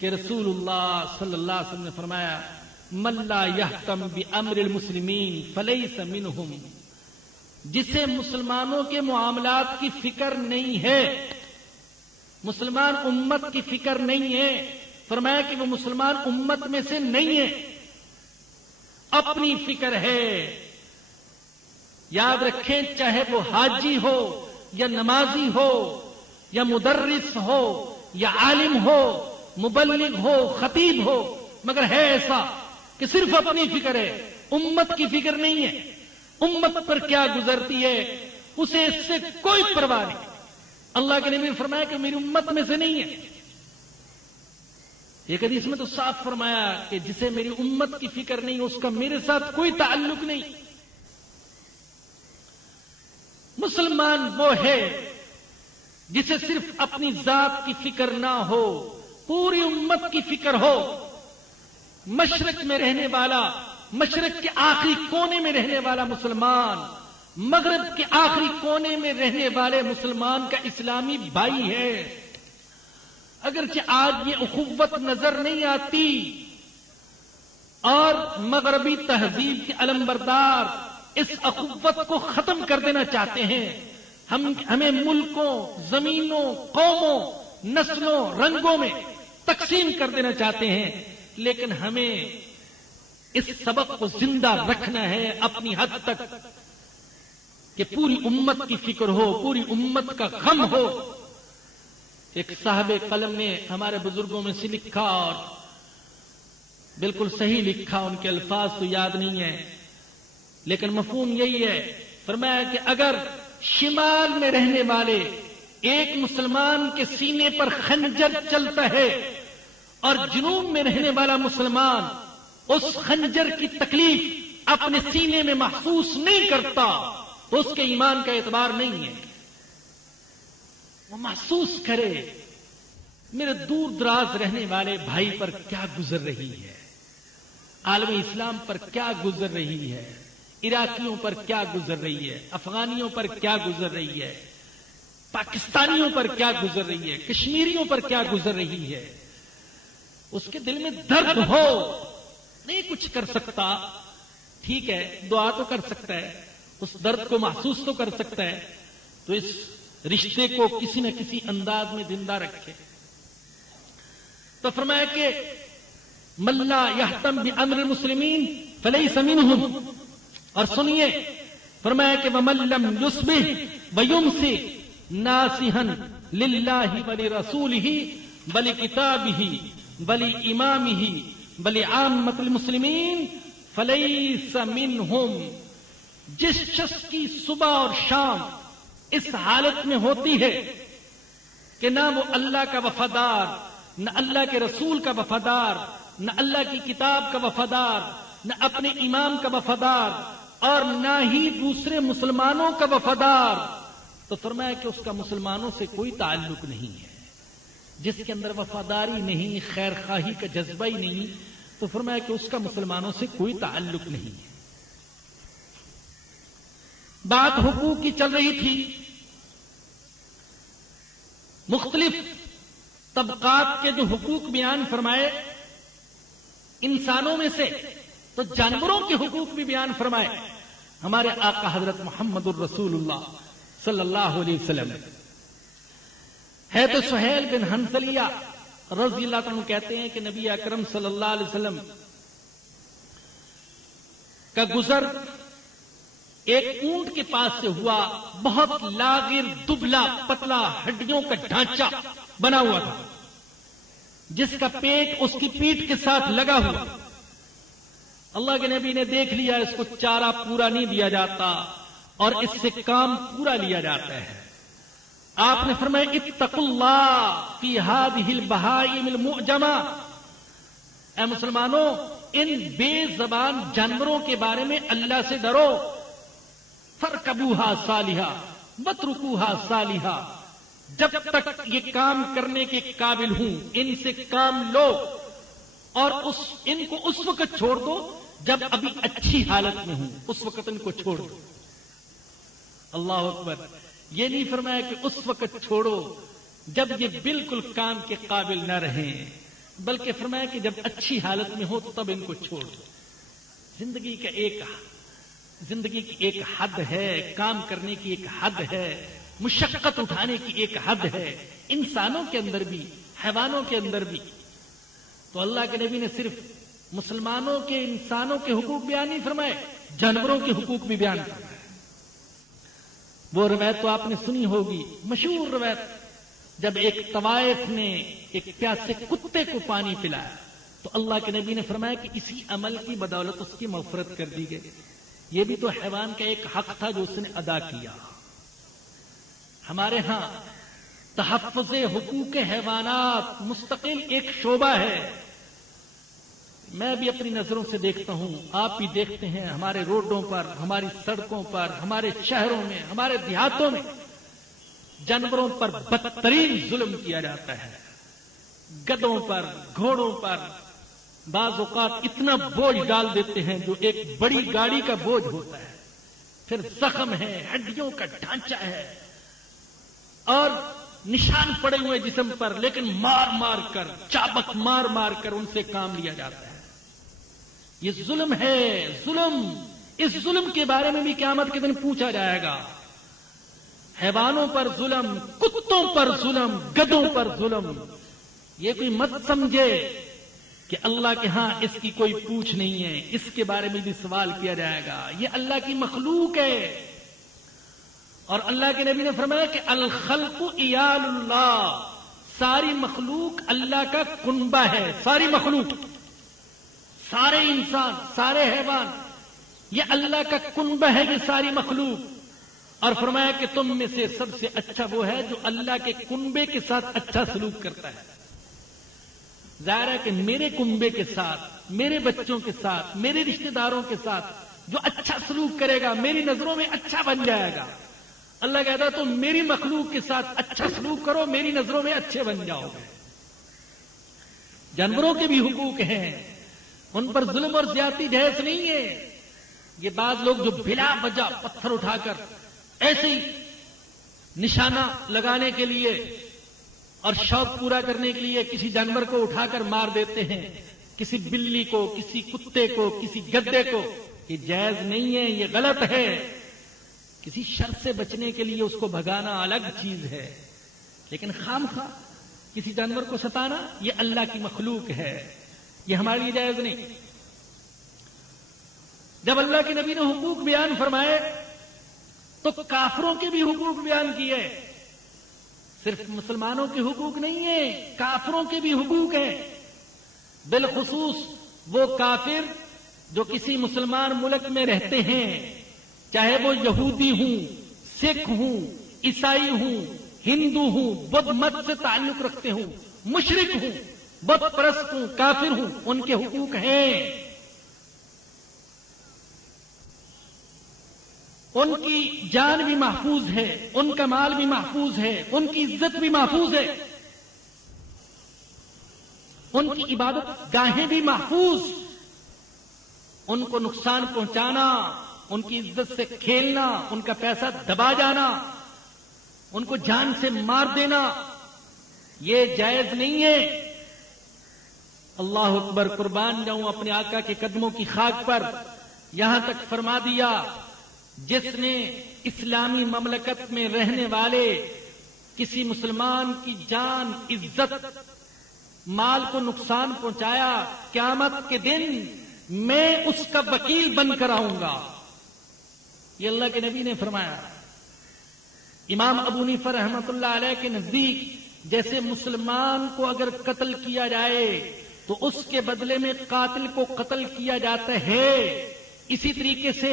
کہ رسول اللہ صلی اللہ علیہ وسلم نے فرمایا من لا یحکم بامر المسلمین فلیس منہم، جسے مسلمانوں کے معاملات کی فکر نہیں ہے، مسلمان امت کی فکر نہیں ہے، فرمایا کہ وہ مسلمان امت میں سے نہیں ہے، اپنی فکر ہے۔ یاد رکھیں، چاہے وہ حاجی ہو یا نمازی ہو یا مدرس ہو یا عالم ہو، مبلغ ہو، خطیب ہو، مگر ہے ایسا کہ صرف اپنی فکر ہے، امت کی فکر نہیں ہے، امت پر کیا گزرتی ہے اسے اس سے کوئی پرواہ نہیں۔ اللہ کے نبی نے فرمایا کہ میری امت میں سے نہیں ہے۔ ایک حدیث میں تو صاف فرمایا کہ جسے میری امت کی فکر نہیں، اس کا میرے ساتھ کوئی تعلق نہیں۔ مسلمان وہ ہے جسے صرف اپنی ذات کی فکر نہ ہو، پوری امت کی فکر ہو۔ مشرق میں رہنے والا، مشرق کے آخری کونے میں رہنے والا مسلمان، مغرب کے آخری کونے میں رہنے والے مسلمان کا اسلامی بھائی ہے۔ اگرچہ آج یہ اخوت نظر نہیں آتی اور مغربی تہذیب کے علمبردار اس اخوت کو ختم کر دینا چاہتے ہیں، ہمیں ملکوں، زمینوں، قوموں، نسلوں، رنگوں میں تقسیم کر دینا چاہتے ہیں، لیکن ہمیں اس سبق کو زندہ رکھنا ہے اپنی حد تک کہ پوری امت کی فکر ہو، پوری امت کا غم ہو۔ ایک صاحب قلم نے ہمارے بزرگوں میں سے لکھا، اور بالکل صحیح لکھا، ان کے الفاظ تو یاد نہیں ہیں لیکن مفہوم یہی ہے۔ فرمایا کہ اگر شمال میں رہنے والے ایک مسلمان کے سینے پر خنجر چلتا ہے اور جنوب میں رہنے والا مسلمان اس خنجر کی تکلیف اپنے سینے میں محسوس نہیں کرتا تو اس کے ایمان کا اعتبار نہیں ہے۔ وہ محسوس کرے میرے دور دراز رہنے والے بھائی پر کیا گزر رہی ہے، عالم اسلام پر کیا گزر رہی ہے، عراقیوں پر کیا گزر رہی ہے، افغانیوں پر کیا گزر رہی ہے، پاکستانیوں پر کیا گزر رہی ہے، کشمیریوں پر کیا گزر رہی ہے۔ اس کے دل میں درد ہو، نہیں کچھ کر سکتا، ٹھیک ہے، دعا تو کر سکتا ہے، اس درد کو محسوس تو کر سکتا ہے، تو اس رشتے کو کسی نہ کسی انداز میں زندہ رکھے. تو فرمایا کہ من لا یحتم بامر المسلمین فلیس منہم. اور سنیے فرمایا کہ ومن لم یصبح ویمسی ناصحا للہ ولرسولہ ولکتابہ ولامامہ ولعامۃ المسلمین فلیس منہم. جس شخص کی صبح اور شام اس حالت میں ہوتی ہے کہ نہ وہ اللہ کا وفادار، نہ اللہ کے رسول کا وفادار، نہ اللہ کی کتاب کا وفادار، نہ اپنے امام کا وفادار، اور نہ ہی دوسرے مسلمانوں کا وفادار، تو فرمایا کہ اس کا مسلمانوں سے کوئی تعلق نہیں ہے. جس کے اندر وفاداری نہیں، خیر خواہی کا جذبہ ہی نہیں، تو فرمایا کہ اس کا مسلمانوں سے کوئی تعلق نہیں ہے. بات حقوق کی چل رہی تھی. مختلف طبقات کے جو حقوق بیان فرمائے انسانوں میں سے، تو جانوروں کے حقوق بھی بیان فرمائے ہمارے آقا حضرت محمد الرسول اللہ صلی اللہ علیہ وسلم. ہے تو سہیل بن حنظلیہ رضی اللہ عنہ کہتے ہیں کہ نبی اکرم صلی اللہ علیہ وسلم کا گزر ایک اونٹ کے پاس سے ہوا. بہت لاغر، دبلا پتلا، ہڈیوں کا ڈھانچہ بنا ہوا تھا، جس کا پیٹ اس کی پیٹھ کے ساتھ لگا ہوا. اللہ کے نبی نے دیکھ لیا اس کو چارہ پورا نہیں دیا جاتا اور اس سے کام پورا لیا جاتا ہے. آپ نے فرمایا اتقوا اللہ فی ہذہ البہائم المعجمہ. اے مسلمانوں، ان بے زبان جانوروں کے بارے میں اللہ سے ڈرو. فارکبوها صالحا واترکوها صالحا. جب تک یہ کام کرنے کے قابل ہوں ان سے کام لو، اور ان کو اس وقت چھوڑ دو جب ابھی اچھی حالت میں ہوں، اس وقت ان کو چھوڑ دو. اللہ اکبر. یہ نہیں فرمایا کہ اس وقت چھوڑو جب یہ بالکل کام کے قابل نہ رہیں، بلکہ فرمایا کہ جب اچھی حالت میں ہو تو تب ان کو چھوڑ دو. زندگی کی ایک حد ہے، کام کرنے کی ایک حد ہے، مشقت اٹھانے کی ایک حد ہے، انسانوں کے اندر بھی، حیوانوں کے اندر بھی. تو اللہ کے نبی نے صرف مسلمانوں کے، انسانوں کے حقوق بیان نہیں فرمائے، جانوروں کے حقوق بھی بیان فرمائے. وہ روایت تو آپ نے سنی ہوگی، مشہور روایت، جب ایک طوائف نے ایک پیاسے کتے کو پانی پلایا تو اللہ کے نبی نے فرمایا کہ اسی عمل کی بدولت اس کی مغفرت کر دی گئی. یہ بھی تو حیوان کا ایک حق تھا جو اس نے ادا کیا. ہمارے ہاں تحفظ حقوق حیوانات مستقل ایک شعبہ ہے. میں بھی اپنی نظروں سے دیکھتا ہوں، آپ بھی دیکھتے ہیں، ہمارے روڈوں پر، ہماری سڑکوں پر، ہمارے شہروں میں، ہمارے دیہاتوں میں جانوروں پر بدترین ظلم کیا جاتا ہے. گدھوں پر، گھوڑوں پر بعض اوقات اتنا بوجھ ڈال دیتے ہیں جو ایک بڑی گاڑی کا بوجھ ہوتا ہے. پھر زخم ہے، ہڈیوں کا ڈھانچہ ہے اور نشان پڑے ہوئے جسم پر، لیکن مار مار کر، چابک مار مار کر ان سے کام لیا جاتا ہے. یہ ظلم ہے، ظلم. اس ظلم کے بارے میں بھی قیامت کے دن پوچھا جائے گا. حیوانوں پر ظلم، کتوں پر ظلم، گدھوں پر ظلم. یہ کوئی مت سمجھے کہ اللہ کے ہاں اس کی کوئی پوچھ نہیں ہے، اس کے بارے میں بھی سوال کیا جائے گا. یہ اللہ کی مخلوق ہے. اور اللہ کے نبی نے فرمایا کہ الخلق عیال اللہ. ساری مخلوق اللہ کا کنبہ ہے. ساری مخلوق، سارے انسان، سارے حیوان، یہ اللہ کا کنبہ ہے، یہ ساری مخلوق. اور فرمایا کہ تم میں سے سب سے اچھا وہ ہے جو اللہ کے کنبے کے ساتھ اچھا سلوک کرتا ہے. ظاہر ہے کہ میرے کنبے کے ساتھ، میرے بچوں کے ساتھ، میرے رشتہ داروں کے ساتھ جو اچھا سلوک کرے گا میری نظروں میں اچھا بن جائے گا. اللہ کہتا ہے تم میری مخلوق کے ساتھ اچھا سلوک کرو، میری نظروں میں اچھے بن جاؤ گے. جانوروں کے بھی حقوق ہیں، ان پر ظلم اور زیادتی جائز نہیں ہے. یہ بعض لوگ جو بلا وجہ پتھر اٹھا کر ایسے ہی نشانہ لگانے کے لیے اور شوق پورا کرنے کے لیے کسی جانور کو اٹھا کر مار دیتے ہیں، کسی بلی کو، کسی کتے کو، کسی گدے کو، یہ جائز نہیں ہے. یہ غلط ہے کسی شر سے بچنے کے لیے اس کو بھگانا الگ چیز ہے، لیکن خام خواہ کسی جانور کو ستانا یہ اللہ کی مخلوق ہے، یہ ہمارے لیے جائز نہیں۔ جب اللہ کے نبی نے حقوق بیان فرمائے تو کافروں کے بھی حقوق بیان کیے، صرف مسلمانوں کے حقوق نہیں ہیں، کافروں کے بھی حقوق ہیں، بالخصوص وہ کافر جو کسی مسلمان ملک میں رہتے ہیں، چاہے وہ یہودی ہوں، سکھ ہوں، عیسائی ہوں، ہندو ہوں، بدھ مت سے تعلق رکھتے ہوں، مشرک ہوں، بت پرست ہوں، کافر ہوں، ان کے حقوق ہیں۔ ان کی جان بھی محفوظ ہے، ان کا مال بھی محفوظ ہے، ان کی عزت بھی محفوظ ہے، ان کی عبادت گاہیں بھی محفوظ۔ ان کو نقصان پہنچانا، ان کی عزت سے کھیلنا، ان کا پیسہ دبا جانا، ان کو جان سے مار دینا یہ جائز نہیں ہے۔ اللہ اکبر، قربان جاؤں اپنے آقا کے قدموں کی خاک پر، یہاں تک فرما دیا جس نے اسلامی مملکت میں رہنے والے کسی مسلمان کی جان، عزت، مال کو نقصان پہنچایا، قیامت کے دن میں اس کا وکیل بن کر آؤں گا، یہ اللہ کے نبی نے فرمایا۔ امام ابو حنیفہ رحمۃ اللہ علیہ کے نزدیک جیسے مسلمان کو اگر قتل کیا جائے تو اس کے بدلے میں قاتل کو قتل کیا جاتا ہے، اسی طریقے سے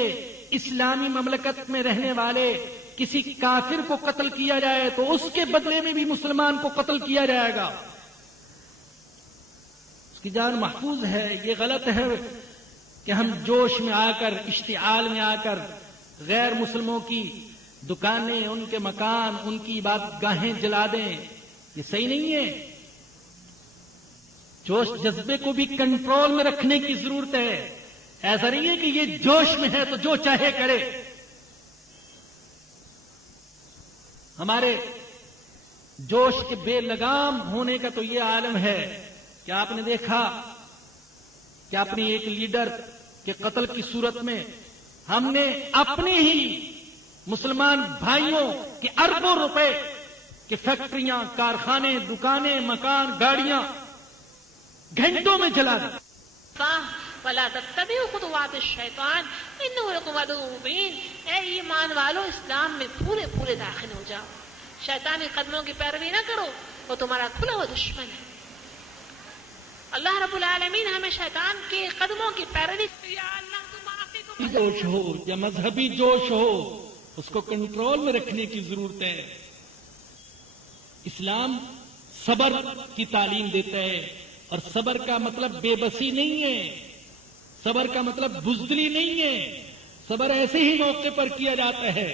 اسلامی مملکت میں رہنے والے کسی کافر کو قتل کیا جائے تو اس کے بدلے میں بھی مسلمان کو قتل کیا جائے گا، اس کی جان محفوظ ہے۔ یہ غلط ہے کہ ہم جوش میں آ کر، اشتعال میں آ کر غیر مسلموں کی دکانیں، ان کے مکان، ان کی عبادت گاہیں جلا دیں، یہ صحیح نہیں ہے۔ جوش جذبے کو بھی کنٹرول میں رکھنے کی ضرورت ہے، ایسا نہیں ہے کہ یہ جوش میں ہے تو جو چاہے کرے۔ ہمارے جوش کے بے لگام ہونے کا تو یہ عالم ہے کہ آپ نے دیکھا کہ اپنی ایک لیڈر کے قتل کی صورت میں ہم نے اپنے ہی مسلمان بھائیوں کے اربوں روپے کی فیکٹریاں، کارخانے، دکانیں، مکان، گاڑیاں گھنٹوں میں جلا دی۔ وَلَا تَتَّبِعُوا خُطُوَاتِ الشَّيْطَانِ إِنَّهُ لَكُمْ عَدُوٌّ مُّبِينٌ۔ اے ایمان والو، اسلام میں پورے داخل ہو جاؤ، شیطانی قدموں کی پیروی نہ کرو، وہ تمہارا کھلا ہوا دشمن ہے۔ اللہ رب العالمین ہمیں شیطان کے قدموں کی پیروی، یا اللہ تم معافی کو جوش ہو یا مذہبی جوش ہو، اس کو کنٹرول میں رکھنے کی ضرورت ہے۔ اسلام صبر کی تعلیم دیتا ہے، اور صبر کا مطلب بے بسی نہیں ہے، صبر کا مطلب بزدلی نہیں ہے، صبر ایسے ہی موقع پر کیا جاتا ہے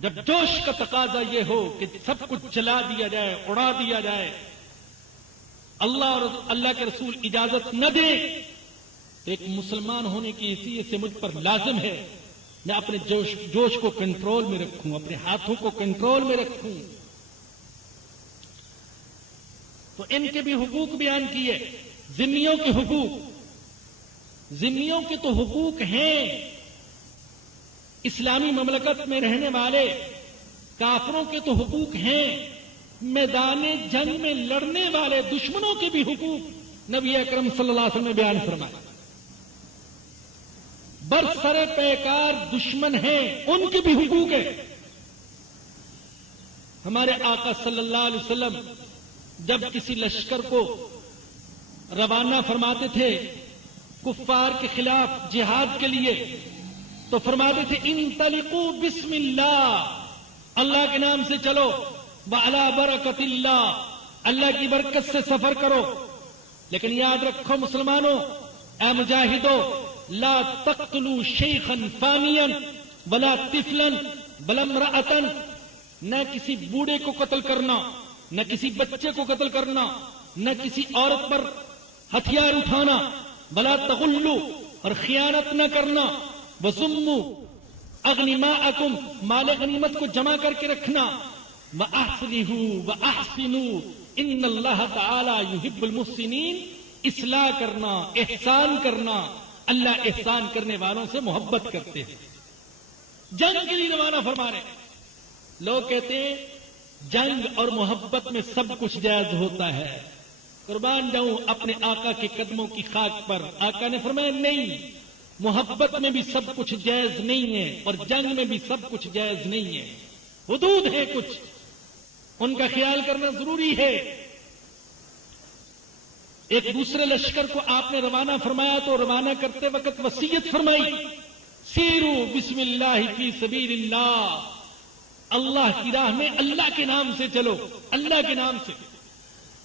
جب جوش کا تقاضا یہ ہو کہ سب کچھ جلا دیا جائے، اڑا دیا جائے، اللہ اور اللہ کے رسول اجازت نہ دے، تو ایک مسلمان ہونے کی حیثیت سے مجھ پر لازم ہے میں اپنے جوش کو کنٹرول میں رکھوں، اپنے ہاتھوں کو کنٹرول میں رکھوں۔ تو ان کے بھی حقوق بیان کیے، ذمیوں کے حقوق، ذمیوں کے تو حقوق ہیں، اسلامی مملکت میں رہنے والے کافروں کے تو حقوق ہیں، میدان جنگ میں لڑنے والے دشمنوں کے بھی حقوق نبی اکرم صلی اللہ علیہ وسلم نے بیان فرمائے۔ برسر پیکار دشمن ہیں، ان کے بھی حقوق ہیں۔ ہمارے آقا صلی اللہ علیہ وسلم جب کسی لشکر کو روانہ فرماتے تھے کفار کے خلاف جہاد کے لیے، تو فرماتے تھے انطلقوا بسم اللہ، اللہ کے نام سے چلو، وعلی برکت اللہ، اللہ کی برکت سے سفر کرو۔ لیکن یاد رکھو مسلمانوں، اے مجاہدوں، لا تقتلوا شیخا فانیا ولا طفلا بل امرأة، نہ کسی بوڑھے کو قتل کرنا، نہ کسی بچے کو قتل کرنا، نہ کسی عورت پر ہتھیار اٹھانا، ولا تغلوا، اور خیانت نہ کرنا، وَزُمُّوا اغنماءکم، مال غنیمت کو جمع کر کے رکھنا، وَأَحْسِنُوا وَأَحْسِنُوا إِنَّ اللَّهَ تَعَالَى يُحِبُّ الْمُحْسِنِينَ، اصلاح کرنا، احسان کرنا، اللہ احسان کرنے والوں سے محبت کرتے ہیں۔ جنگ کے لیے روانہ فرما رہے ہیں۔ لوگ کہتے ہیں جنگ اور محبت میں سب کچھ جائز ہوتا ہے۔ قربان جاؤں اپنے آقا کے قدموں کی خاک پر، آقا نے فرمایا نہیں، محبت میں بھی سب کچھ جائز نہیں ہے اور جنگ میں بھی سب کچھ جائز نہیں ہے، حدود ہے کچھ، ان کا خیال کرنا ضروری ہے۔ ایک دوسرے لشکر کو آپ نے روانہ فرمایا تو روانہ کرتے وقت وصیت فرمائی، سیرو بسم اللہ فی سبیل اللہ، اللہ کی راہ میں اللہ کے نام سے چلو، اللہ کے نام سے۔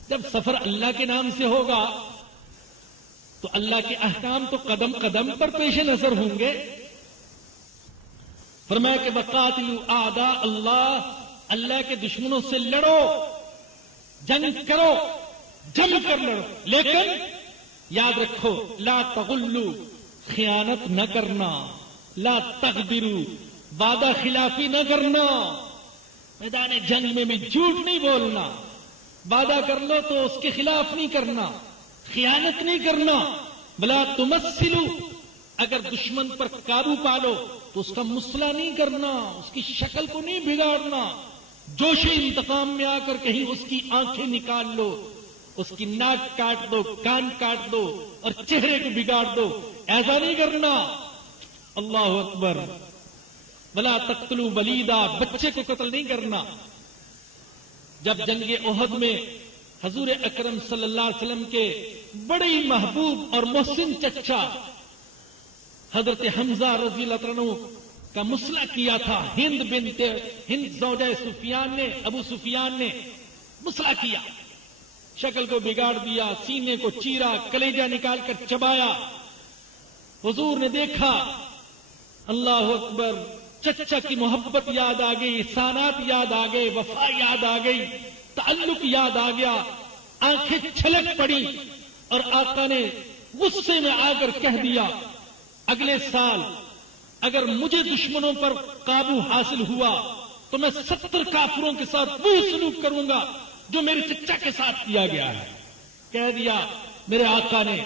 جب سفر اللہ کے نام سے ہوگا تو اللہ کے احکام تو قدم قدم پر پیش نظر ہوں گے۔ فرمایا کہ وقاتلوا اعداء اللہ، اللہ کے دشمنوں سے لڑو، جنگ کرو، جم کر لڑو، لیکن یاد رکھو لا تغلوا، خیانت نہ کرنا، لا تغدروا، وعدہ خلافی نہ کرنا، میدان جنگ میں بھی جھوٹ نہیں بولنا، وعدہ کر لو تو اس کے خلاف نہیں کرنا، خیانت نہیں کرنا، بلا تمثلوا، اگر دشمن پر قابو پالو تو اس کا مسئلہ نہیں کرنا، اس کی شکل کو نہیں بگاڑنا، جوش انتقام میں آ کر کہیں اس کی آنکھیں نکال لو، اس کی ناک کاٹ دو، کان کاٹ دو اور چہرے کو بگاڑ دو، ایسا نہیں کرنا۔ اللہ اکبر۔ ولا تقتلوا ولیدا، بچے کو قتل نہیں کرنا۔ جب جنگ احد میں حضور اکرم صلی اللہ علیہ وسلم کے بڑے ہی محبوب اور محسن چچا حضرت حمزہ رضی اللہ عنہ کا مسئلہ کیا تھا، ہند زوجہ سفیان نے، ابو سفیان نے مسئلہ کیا، شکل کو بگاڑ دیا، سینے کو چیرا، کلیجہ نکال کر چبایا۔ حضور نے دیکھا، اللہ اکبر، چچا کی محبت یاد آ گئی، احسانات یاد آ گئے، وفا یاد آ گئی، تعلق یاد آ گیا، آنکھیں چھلک پڑی اور آقا نے غصے میں آ کر کہہ دیا اگلے سال اگر مجھے دشمنوں پر قابو حاصل ہوا تو میں 70 کافروں کے ساتھ وہی سلوک کروں گا جو میرے چچا کے ساتھ کیا گیا ہے، کہہ دیا میرے آقا نے۔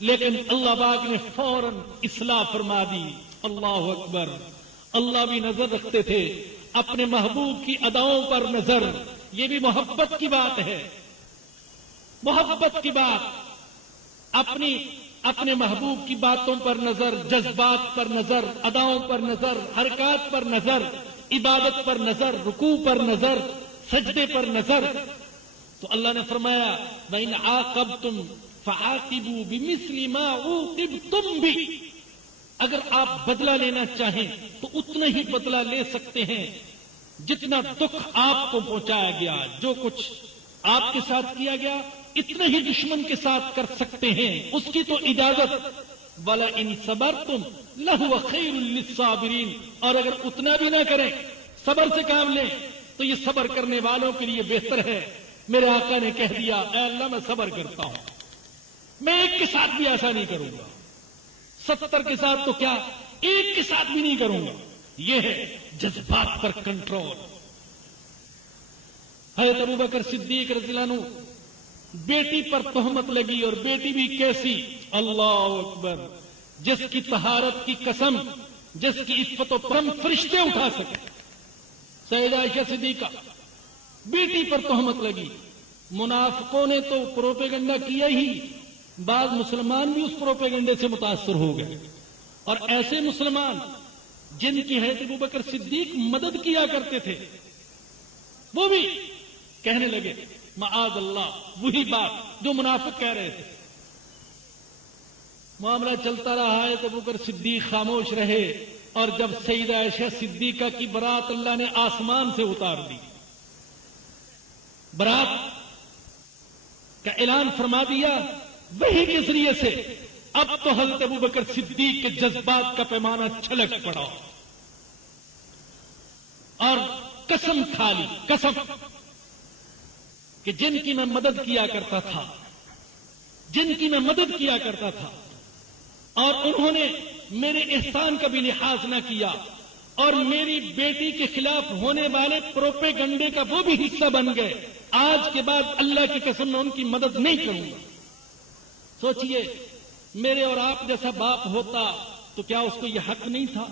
لیکن اللہ پاک نے فوراً اصلاح فرما دی۔ اللہ اکبر۔ اللہ بھی نظر رکھتے تھے اپنے محبوب کی اداؤں پر نظر، یہ بھی محبت کی بات ہے، محبت کی بات، اپنے محبوب کی باتوں پر نظر، جذبات پر نظر، اداؤں پر نظر، حرکات پر نظر، عبادت پر نظر، رکوع پر نظر، سجدے پر نظر۔ تو اللہ نے فرمایا وَإِنْ عَاقَبْتُمْ فَعَاقِبُوا بِمِثْلِ مَا عُوقِبْتُمْ بِهِ، اگر آپ بدلہ لینا چاہیں تو اتنا ہی بدلہ لے سکتے ہیں جتنا دکھ آپ کو پہنچایا گیا، جو کچھ آپ کے ساتھ کیا گیا اتنا ہی دشمن کے ساتھ کر سکتے ہیں، اس کی تو اجازت۔ وَلَئِنْ صَبَرْتُمْ لَهُوَ خَيْرٌ لِلصَّابِرِينَ، اور اگر اتنا بھی نہ کریں، صبر سے کام لیں تو یہ صبر کرنے والوں کے لیے بہتر ہے۔ میرے آقا نے کہہ دیا اے اللہ میں صبر کرتا ہوں، میں ایک کے ساتھ بھی ایسا نہیں کروں گا، 70 کے ساتھ تو کیا ایک کے ساتھ بھی نہیں کروں گا۔ یہ ہے جذبات پر کنٹرول۔ حضرت ابوبکر صدیق رضی اللہ عنہ بیٹی پر تہمت لگی، اور بیٹی بھی کیسی، اللہ اکبر، جس کی طہارت کی قسم، جس کی عفت و کرم فرشتے اٹھا سکے، سیدہ عائشہ صدیقہ، بیٹی پر تہمت لگی۔ منافقوں نے تو پروپیگنڈا کیا ہی، بعض مسلمان بھی اس پروپیگنڈے سے متاثر ہو گئے، اور ایسے مسلمان جن کی حضرت ابوبکر صدیق مدد کیا کرتے تھے وہ بھی کہنے لگے معاذ اللہ، وہی بات جو منافق کہہ رہے تھے۔ معاملہ چلتا رہا ہے تو ابوبکر صدیق خاموش رہے، اور جب سیدہ عائشہ صدیقہ کی برات اللہ نے آسمان سے اتار دی، برات کا اعلان فرما دیا وحی کے ذریعے سے، اب تو حضرت ابوبکر صدیق کے جذبات کا پیمانہ چھلک پڑا اور قسم کھا لی، قسم کہ جن کی میں مدد کیا کرتا تھا، جن کی میں مدد کیا کرتا تھا، اور انہوں نے میرے احسان کا بھی لحاظ نہ کیا، اور میری بیٹی کے خلاف ہونے والے پروپیگنڈے کا وہ بھی حصہ بن گئے، آج کے بعد اللہ کی قسم میں ان کی مدد نہیں کروں گا۔ سوچئے میرے اور آپ جیسا باپ ہوتا تو کیا اس کو یہ حق نہیں تھا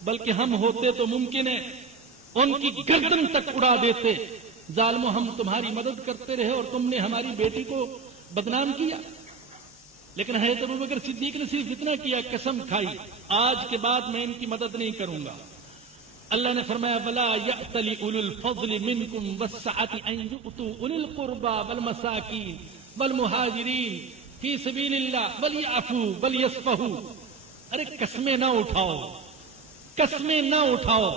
بلکہ ہم ہوتے تو ممکن ہے ان کی گردن تک اڑا دیتے. ظالموں، ہم تمہاری مدد کرتے رہے اور تم نے ہماری بیٹی کو بدنام کیا. لیکن حضرت ابوبکر صدیق نے صرف اتنا کیا، قسم کھائی آج کے بعد میں ان کی مدد نہیں کروں گا. اللہ نے فرمایا وَلَا يَأْتَلِ أُولُو الْفَضْلِ مِنْكُمْ وَالسَّعَةِ أَنْ يُؤْتُوا أُولِي الْقُرْبَى وَالْمَسَاكِينِ وَالْمُهَاجِرِينَ فِي سَبِيلِ اللَّهِ وَلْيَعْفُوا وَلْيَصْفَحُوا. ارے قسمیں نہ اٹھاؤ، قسمیں نہ اٹھاؤ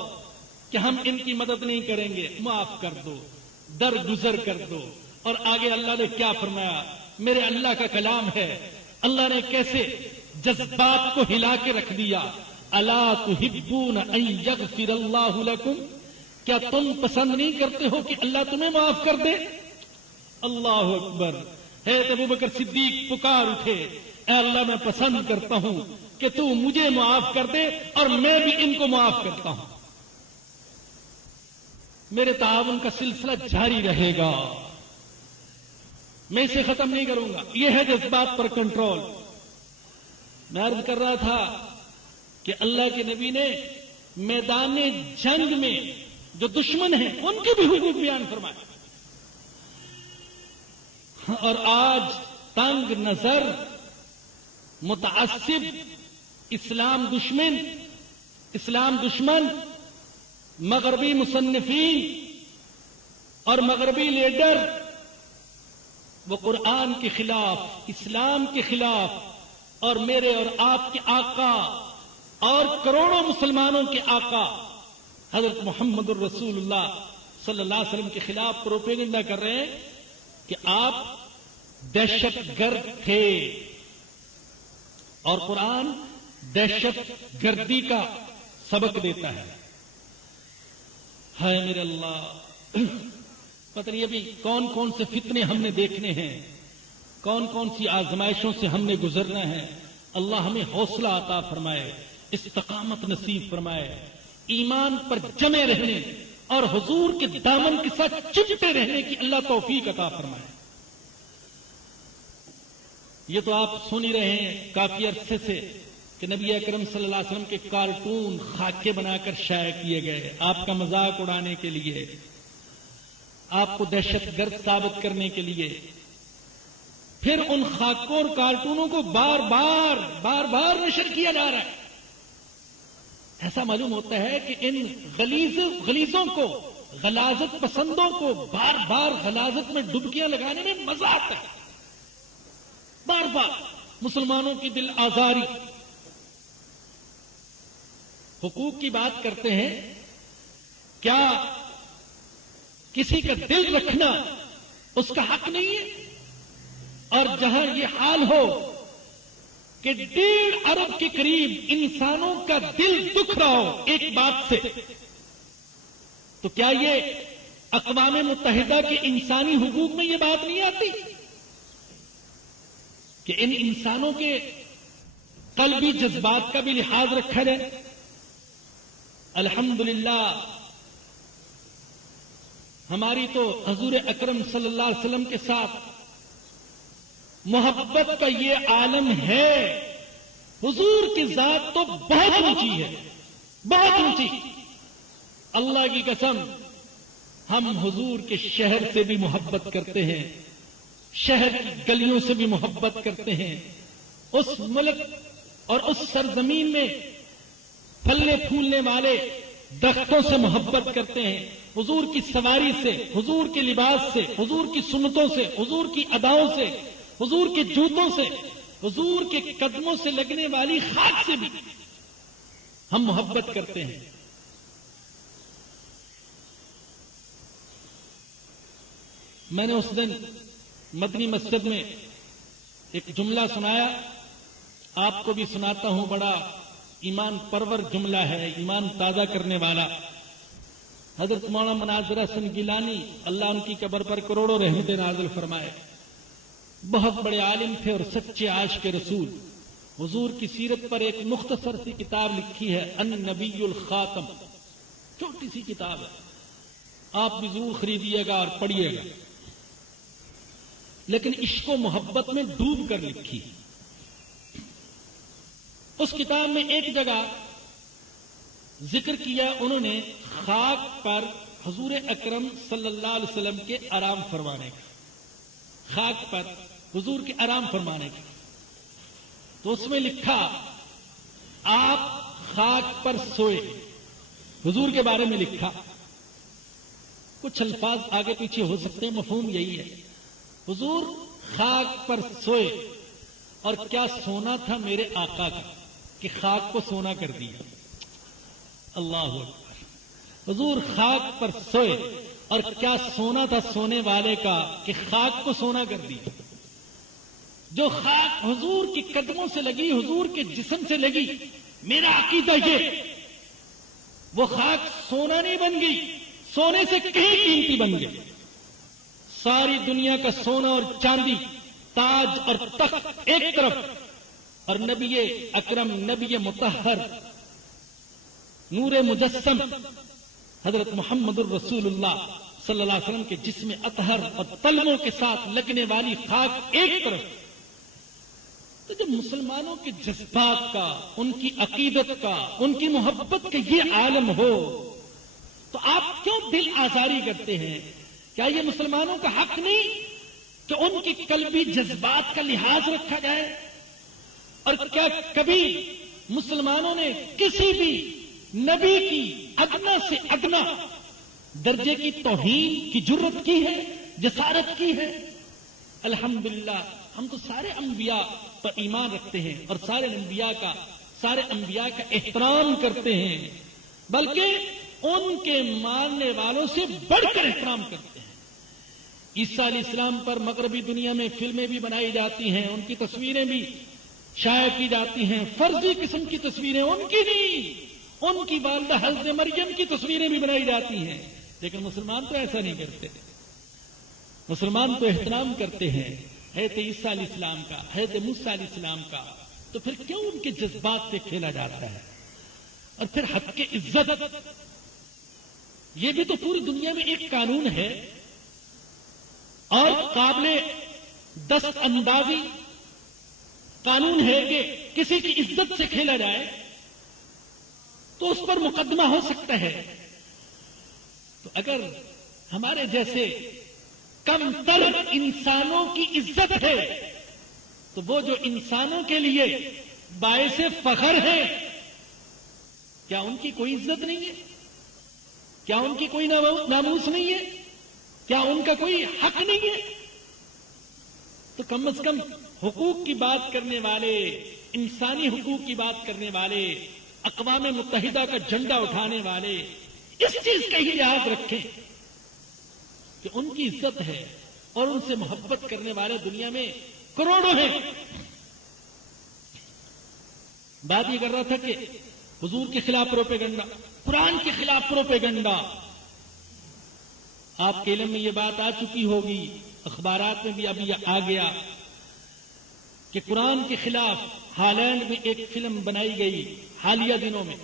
کہ ہم ان کی مدد نہیں کریں گے، معاف کر دو، درگزر کر دو. اور آگے اللہ نے کیا فرمایا؟ میرے اللہ کا کلام ہے، اللہ نے کیسے جذبات کو ہلا کے رکھ دیا. الا تحبون ان یغفر اللہ لکم، کیا تم پسند نہیں کرتے ہو کہ اللہ تمہیں معاف کر دے؟ اللہ اکبر. حضرت ابوبکر صدیق پکار اٹھے، اے اللہ میں پسند کرتا ہوں کہ تو مجھے معاف کر دے اور میں بھی ان کو معاف کرتا ہوں. میرے تعاون کا سلسلہ جاری رہے گا، میں اسے ختم نہیں کروں گا. یہ ہے جذبات پر کنٹرول. میں عرض کر رہا تھا کہ اللہ کے نبی نے میدان جنگ میں جو دشمن ہیں ان کے بھی حقوق بیان فرمائے. اور آج تنگ نظر، متعصب اسلام دشمن مغربی مصنفین اور مغربی لیڈر وہ قرآن کے خلاف، اسلام کے خلاف اور میرے اور آپ کے آقا اور کروڑوں مسلمانوں کے آقا حضرت محمد الرسول اللہ صلی اللہ علیہ وسلم کے خلاف پروپیگنڈا کر رہے ہیں کہ آپ دہشت گرد تھے. اور قرآن دہشت گردی کا سبق دیتا ہے. ہائے میرے اللہ، پتہ نہیں ابھی کون کون سے فتنے ہم نے دیکھنے ہیں، کون کون سی آزمائشوں سے ہم نے گزرنا ہے. اللہ ہمیں حوصلہ عطا فرمائے، استقامت نصیب فرمائے، ایمان پر جمے رہنے اور حضور کے دامن کے ساتھ چپٹے رہنے کی اللہ توفیق عطا فرمائے. یہ تو آپ سن ہی رہے ہیں کافی عرصے سے کہ نبی اکرم صلی اللہ علیہ وسلم کے کارٹون خاکے بنا کر شائع کیے گئے آپ کا مذاق اڑانے کے لیے، آپ کو دہشت گرد ثابت کرنے کے لیے. پھر ان خاکوں اور کارٹونوں کو بار بار نشر کیا جا رہا ہے. ایسا معلوم ہوتا ہے کہ ان غلیظوں کو، غلاظت پسندوں کو بار بار غلاظت میں ڈبکیاں لگانے میں مزہ آتا ہے. بار بار مسلمانوں کی دل آزاری. حقوق کی بات کرتے ہیں، کیا کسی کا دل رکھنا اس کا حق نہیں ہے؟ اور جہاں یہ حال ہو کہ 1.5 ارب کے قریب انسانوں کا دل دکھ رہا ہو ایک بات سے، تو کیا یہ اقوام متحدہ کے انسانی حقوق میں یہ بات نہیں آتی کہ ان انسانوں کے قلبی جذبات کا بھی لحاظ رکھا جائے؟ الحمدللہ ہماری تو حضور اکرم صلی اللہ علیہ وسلم کے ساتھ محبت کا یہ عالم ہے. حضور کی ذات تو بہت اونچی ہے، بہت اونچی. اللہ کی قسم ہم حضور کے شہر سے بھی محبت کرتے ہیں، شہر کی گلیوں سے بھی محبت کرتے ہیں، اس ملک اور اس سرزمین میں پھلنے پھولنے والے درختوں سے محبت کرتے ہیں، حضور کی سواری سے، حضور کے لباس سے، حضور کی سنتوں سے، حضور کی اداؤں سے، حضور کے جوتوں سے، حضور کے قدموں سے لگنے والی خاک سے بھی ہم محبت کرتے ہیں. میں نے اس دن مدنی مسجد میں ایک جملہ سنایا، آپ کو بھی سناتا ہوں. بڑا ایمان پرور جملہ ہے، ایمان تازہ کرنے والا. حضرت مولانا مناظر حسن گیلانی اللہ ان کی قبر پر کروڑوں رحمتیں نازل فرمائے، بہت بڑے عالم تھے اور سچے عاشق رسول. حضور کی سیرت پر ایک مختصر سی کتاب لکھی ہے، النبی الخاتم، چھوٹی سی کتاب ہے، آپ بھی ضرور خریدیے گا اور پڑھیے گا، لیکن عشق و محبت میں ڈوب کر لکھی. اس کتاب میں ایک جگہ ذکر کیا انہوں نے خاک پر حضور اکرم صلی اللہ علیہ وسلم کے آرام فرمانے کا، خاک پر حضور کے آرام فرمانے کا، تو اس میں لکھا آپ خاک پر سوئے، حضور کے بارے میں لکھا، کچھ الفاظ آگے پیچھے ہو سکتے ہیں، مفہوم یہی ہے، حضور خاک پر سوئے، اور کیا سونا تھا میرے آقا کا کہ خاک کو سونا کر دیا، اللہ اکبر، حضور خاک پر سوئے اور کیا سونا تھا سونے والے کا کہ خاک کو سونا کر دیا۔ جو خاک حضور کی قدموں سے لگی، حضور کے جسم سے لگی، میرا عقیدہ یہ، وہ خاک سونا نہیں بن گئی، سونے سے کہیں قیمتی بن گئی۔ ساری دنیا کا سونا اور چاندی، تاج اور تخت ایک طرف، اور نبی اکرم، نبی مطہر، نور مجسم حضرت محمد الرسول اللہ صلی اللہ علیہ وسلم کے جسم اطہر اور تلموں کے ساتھ لگنے والی خاک ایک طرف۔ تو جب مسلمانوں کے جذبات کا، ان کی عقیدت کا، ان کی محبت کا یہ عالم ہو، تو آپ کیوں دل آزاری کرتے ہیں؟ کیا یہ مسلمانوں کا حق نہیں کہ ان کی قلبی جذبات کا لحاظ رکھا جائے؟ اور کیا کبھی مسلمانوں نے کسی بھی نبی کی ادنا سے ادنا درجے کی توہین کی جرت کی ہے، جسارت کی ہے؟ الحمدللہ ہم تو سارے انبیاء پر ایمان رکھتے ہیں اور سارے انبیاء کا احترام کرتے ہیں، بلکہ ان کے ماننے والوں سے بڑھ کر احترام کرتے ہیں۔ عیسیٰ علیہ السلام پر مغربی دنیا میں فلمیں بھی بنائی جاتی ہیں، ان کی تصویریں بھی شائع کی جاتی ہیں، فرضی قسم کی تصویریں، ان کی نہیں، ان کی والدہ حضرت مریم کی تصویریں بھی بنائی جاتی ہیں، لیکن مسلمان تو ایسا نہیں کرتے۔ مسلمان تو احترام کرتے ہیں حضرت عیسیٰ علیہ السلام کا، حضرت موسیٰ علیہ السلام کا، تو پھر کیوں ان کے جذبات سے کھیلا جاتا ہے؟ اور پھر حق کی عزت، یہ بھی تو پوری دنیا میں ایک قانون ہے، اور قابل دست اندازی قانون ہے کہ کسی کی عزت سے کھیلا جائے تو اس پر مقدمہ ہو سکتا ہے۔ تو اگر ہمارے جیسے کم تر انسانوں کی عزت ہے، تو وہ جو انسانوں کے لیے باعث فخر ہے، کیا ان کی کوئی عزت نہیں ہے؟ کیا ان کی کوئی ناموس نہیں ہے؟ کیا ان کا کوئی حق نہیں ہے؟ تو کم از کم حقوق کی بات کرنے والے، انسانی حقوق کی بات کرنے والے، اقوام متحدہ کا جھنڈا اٹھانے والے اس چیز کا ہی لحاظ رکھیں کہ ان کی عزت ہے، اور ان سے محبت کرنے والے دنیا میں کروڑوں ہیں۔ بات یہ کر رہا تھا کہ حضور کے خلاف پروپیگنڈا، قرآن کے خلاف پروپیگنڈا، آپ کے علم میں یہ بات آ چکی ہوگی، اخبارات میں بھی ابھی آ گیا کہ قرآن کے خلاف ہالینڈ میں ایک فلم بنائی گئی حالیہ دنوں میں،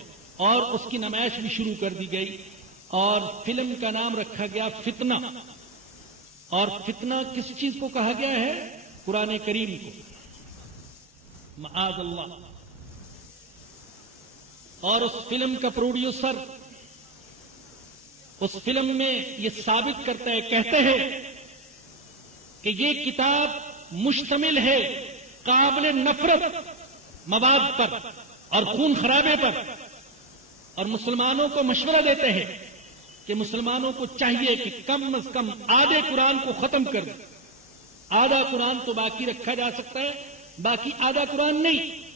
اور اس کی نمائش بھی شروع کر دی گئی، اور فلم کا نام رکھا گیا فتنہ۔ اور فتنہ کس چیز کو کہا گیا ہے؟ قرآن کریم کو، معاذ اللہ۔ اور اس فلم کا پروڈیوسر اس فلم میں یہ ثابت کرتا ہے، کہتے ہیں کہ یہ کتاب مشتمل ہے قابل نفرت مواد پر اور خون خرابے پر، اور مسلمانوں کو مشورہ دیتے ہیں کہ مسلمانوں کو چاہیے کہ کم از کم آدھے قرآن کو ختم کر دیں۔ آدھا قرآن تو باقی رکھا جا سکتا ہے، باقی آدھا قرآن نہیں۔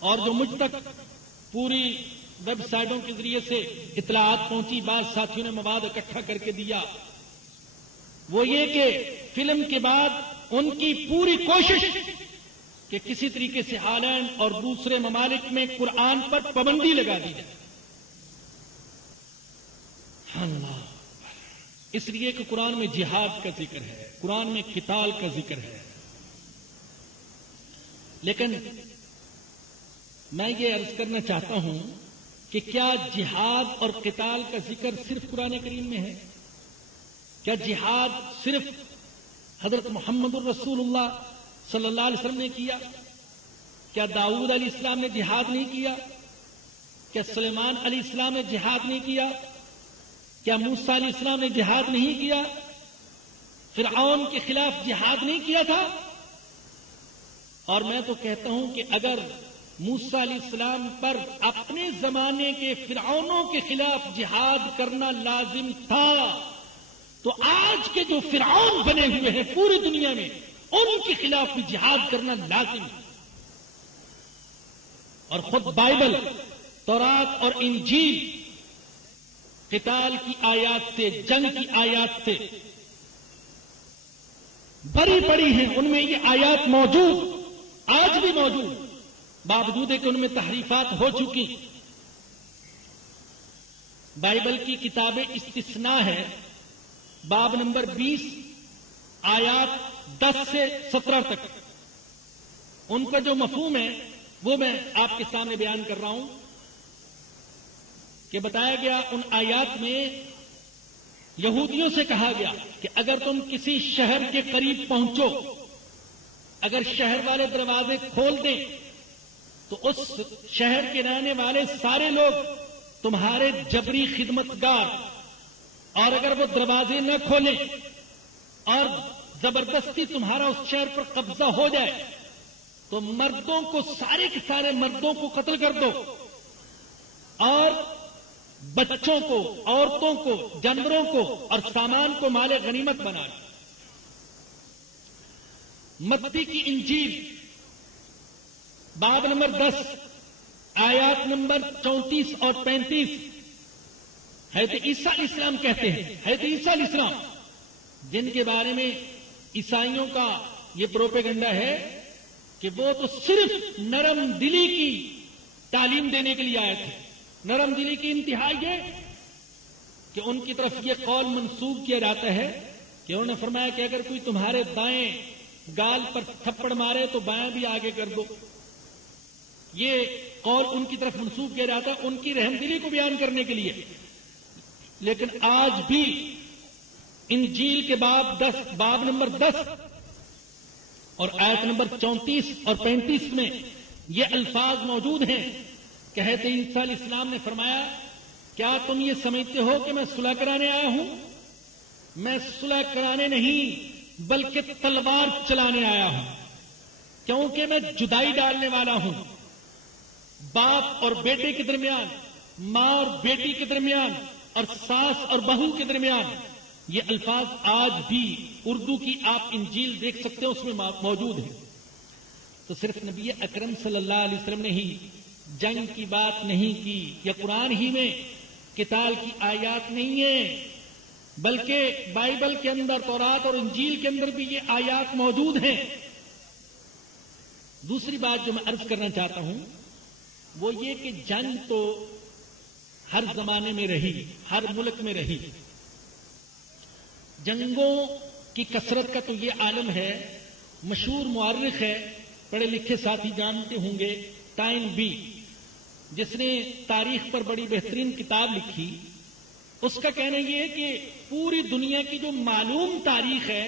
اور جو مجھ تک پوری ویب سائٹوں کے ذریعے سے اطلاعات پہنچی، بعض ساتھیوں نے مواد اکٹھا کر کے دیا، وہ یہ کہ فلم کے بعد ان کی پوری کوشش کہ کسی طریقے سے ہالینڈ اور دوسرے ممالک میں قرآن پر پابندی لگا دی جائے۔ اللہ، اس لیے کہ قرآن میں جہاد کا ذکر ہے، قرآن میں قتال کا ذکر ہے۔ لیکن میں یہ عرض کرنا چاہتا ہوں کہ کیا جہاد اور قتال کا ذکر صرف قرآن کریم میں ہے؟ کیا جہاد صرف حضرت محمد الرسول اللہ صلی اللہ علیہ وسلم نے کیا؟ کیا داؤد علیہ السلام نے جہاد نہیں کیا؟ کیا سلیمان علیہ السلام نے جہاد نہیں کیا؟ کیا موسیٰ علیہ السلام نے جہاد نہیں کیا؟ فرعون کے خلاف جہاد نہیں کیا تھا؟ اور میں تو کہتا ہوں کہ اگر موسیٰ علیہ السلام پر اپنے زمانے کے فرعونوں کے خلاف جہاد کرنا لازم تھا تو آج کے جو فرعون بنے ہوئے ہیں پوری دنیا میں ان کے خلاف بھی جہاد کرنا لازم ہے۔ اور خود بائبل، تورات اور انجیل قتال کی آیات سے، جنگ کی آیات سے بڑی بڑی ہیں، ان میں یہ آیات موجود، آج بھی موجود، باوجود ہے کہ ان میں تحریفات ہو چکی۔ بائبل کی کتاب استثناء ہے، باب نمبر 20 آیات 10 سے 17 تک، ان کا جو مفہوم ہے وہ میں آپ کے سامنے بیان کر رہا ہوں کہ بتایا گیا ان آیات میں یہودیوں سے کہا گیا کہ اگر تم کسی شہر کے قریب پہنچو، اگر شہر والے دروازے کھول دیں تو اس شہر کے رہنے والے سارے لوگ تمہارے جبری خدمتگار، اور اگر وہ دروازے نہ کھولیں اور زبردستی تمہارا اس شہر پر قبضہ ہو جائے تو مردوں کو، سارے کے سارے مردوں کو قتل کر دو، اور بچوں کو، عورتوں کو، جانوروں کو اور سامان کو مال غنیمت بنا لو۔ متی کی انجیل باب نمبر 10 آیات نمبر 34 اور 35، حضرت عیسیٰ علیہ السلام کہتے ہیں، حضرت عیسیٰ علیہ السلام جن کے بارے میں عیسائیوں کا یہ پروپیگنڈا ہے کہ وہ تو صرف نرم دلی کی تعلیم دینے کے لیے آئے تھے۔ نرم دلی کی انتہا یہ کہ ان کی طرف یہ قول منسوب کیا جاتا ہے کہ انہوں نے فرمایا کہ اگر کوئی تمہارے دائیں گال پر تھپڑ مارے تو بائیں بھی آگے کر دو۔ یہ قول ان کی طرف منسوب کیا جاتا ہے ان کی رحم دلی کو بیان کرنے کے لیے، لیکن آج بھی انجیل کے باب نمبر 10 اور آیت نمبر 34 اور 35 میں یہ الفاظ موجود ہیں کہ حضرت عیسیٰ علیہ السلام نے فرمایا، کیا تم یہ سمجھتے ہو کہ میں صلح کرانے آیا ہوں؟ میں صلح کرانے نہیں بلکہ تلوار چلانے آیا ہوں، کیونکہ میں جدائی ڈالنے والا ہوں، باپ اور بیٹے کے درمیان، ماں اور بیٹی کے درمیان، اور ساس اور بہو کے درمیان۔ یہ الفاظ آج بھی اردو کی آپ انجیل دیکھ سکتے ہیں، اس میں موجود ہیں۔ تو صرف نبی اکرم صلی اللہ علیہ وسلم نے ہی جنگ کی بات نہیں کی، یا قرآن ہی میں قتال کی آیات نہیں ہیں، بلکہ بائبل کے اندر، تورات اور انجیل کے اندر بھی یہ آیات موجود ہیں۔ دوسری بات جو میں عرض کرنا چاہتا ہوں وہ یہ کہ جنگ تو ہر زمانے میں رہی، ہر ملک میں رہی۔ جنگوں کی کثرت کا تو یہ عالم ہے، مشہور مورخ ہے، پڑھے لکھے ساتھی جانتے ہوں گے، ٹائن بی، جس نے تاریخ پر بڑی بہترین کتاب لکھی۔ اس کا کہنا یہ ہے کہ پوری دنیا کی جو معلوم تاریخ ہے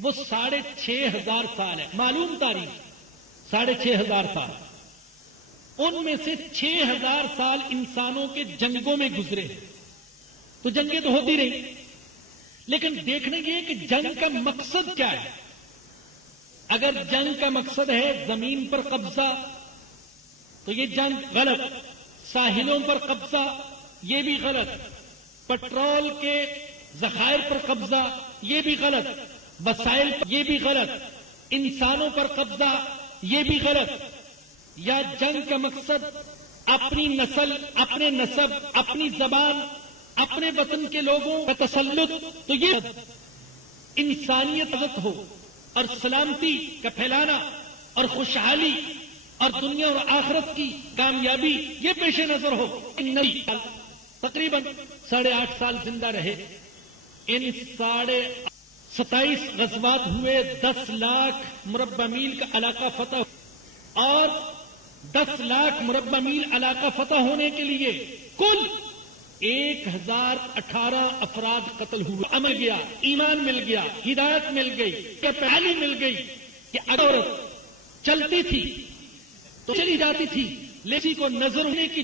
وہ 6500 سال ہے، معلوم تاریخ 6500 سال، ان میں سے 6000 سال انسانوں کے جنگوں میں گزرے۔ تو جنگیں تو ہوتی رہی، لیکن دیکھنا یہ کہ جنگ کا مقصد کیا ہے۔ اگر جنگ کا مقصد ہے زمین پر قبضہ تو یہ جنگ غلط، ساحلوں پر قبضہ یہ بھی غلط، پٹرول کے ذخائر پر قبضہ یہ بھی غلط، وسائل پر یہ بھی غلط، انسانوں پر قبضہ یہ بھی غلط۔ یا جنگ کا مقصد اپنی نسل، اپنے نسب، اپنی زبان، اپنے وطن کے لوگوں کا تسلط، تو یہ انسانیت ہو اور سلامتی کا پھیلانا اور خوشحالی اور دنیا اور آخرت کی کامیابی یہ پیش نظر ہو۔ تقریباً 8.5 سال زندہ رہے، ان 27 غزوات ہوئے، 10 لاکھ مربع میل کا علاقہ فتح، اور 10 لاکھ مربع میل علاقہ فتح ہونے کے لیے کل 1018 افراد قتل ہوئے۔ عمل گیا، ایمان مل گیا، ہدایت مل گئی، پہلی مل گئی کہ اگر عورت چلتی تھی تو چلی جاتی تھی، لیکن کو نظر ہونے کی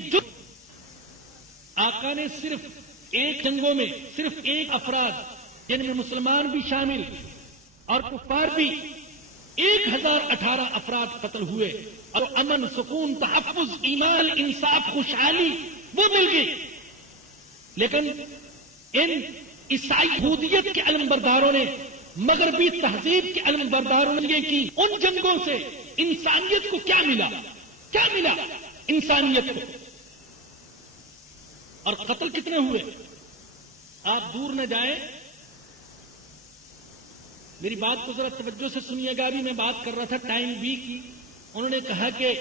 آقا نے صرف ایک جنگوں میں صرف ایک افراد جن میں مسلمان بھی شامل اور کفار بھی 1018 افراد قتل ہوئے اور امن سکون تحفظ ایمان انصاف خوشحالی وہ مل گئی. لیکن ان عیسائی یہودیت کے علم برداروں نے مغربی تہذیب کے علم برداروں نے یہ کی ان جنگوں سے انسانیت کو کیا ملا؟ کیا ملا انسانیت کو؟ اور قتل کتنے ہوئے؟ آپ دور نہ جائیں، میری بات کو ذرا توجہ سے سنیے گا. ابھی میں بات کر رہا تھا ٹائم بی کی. انہوں نے کہا کہ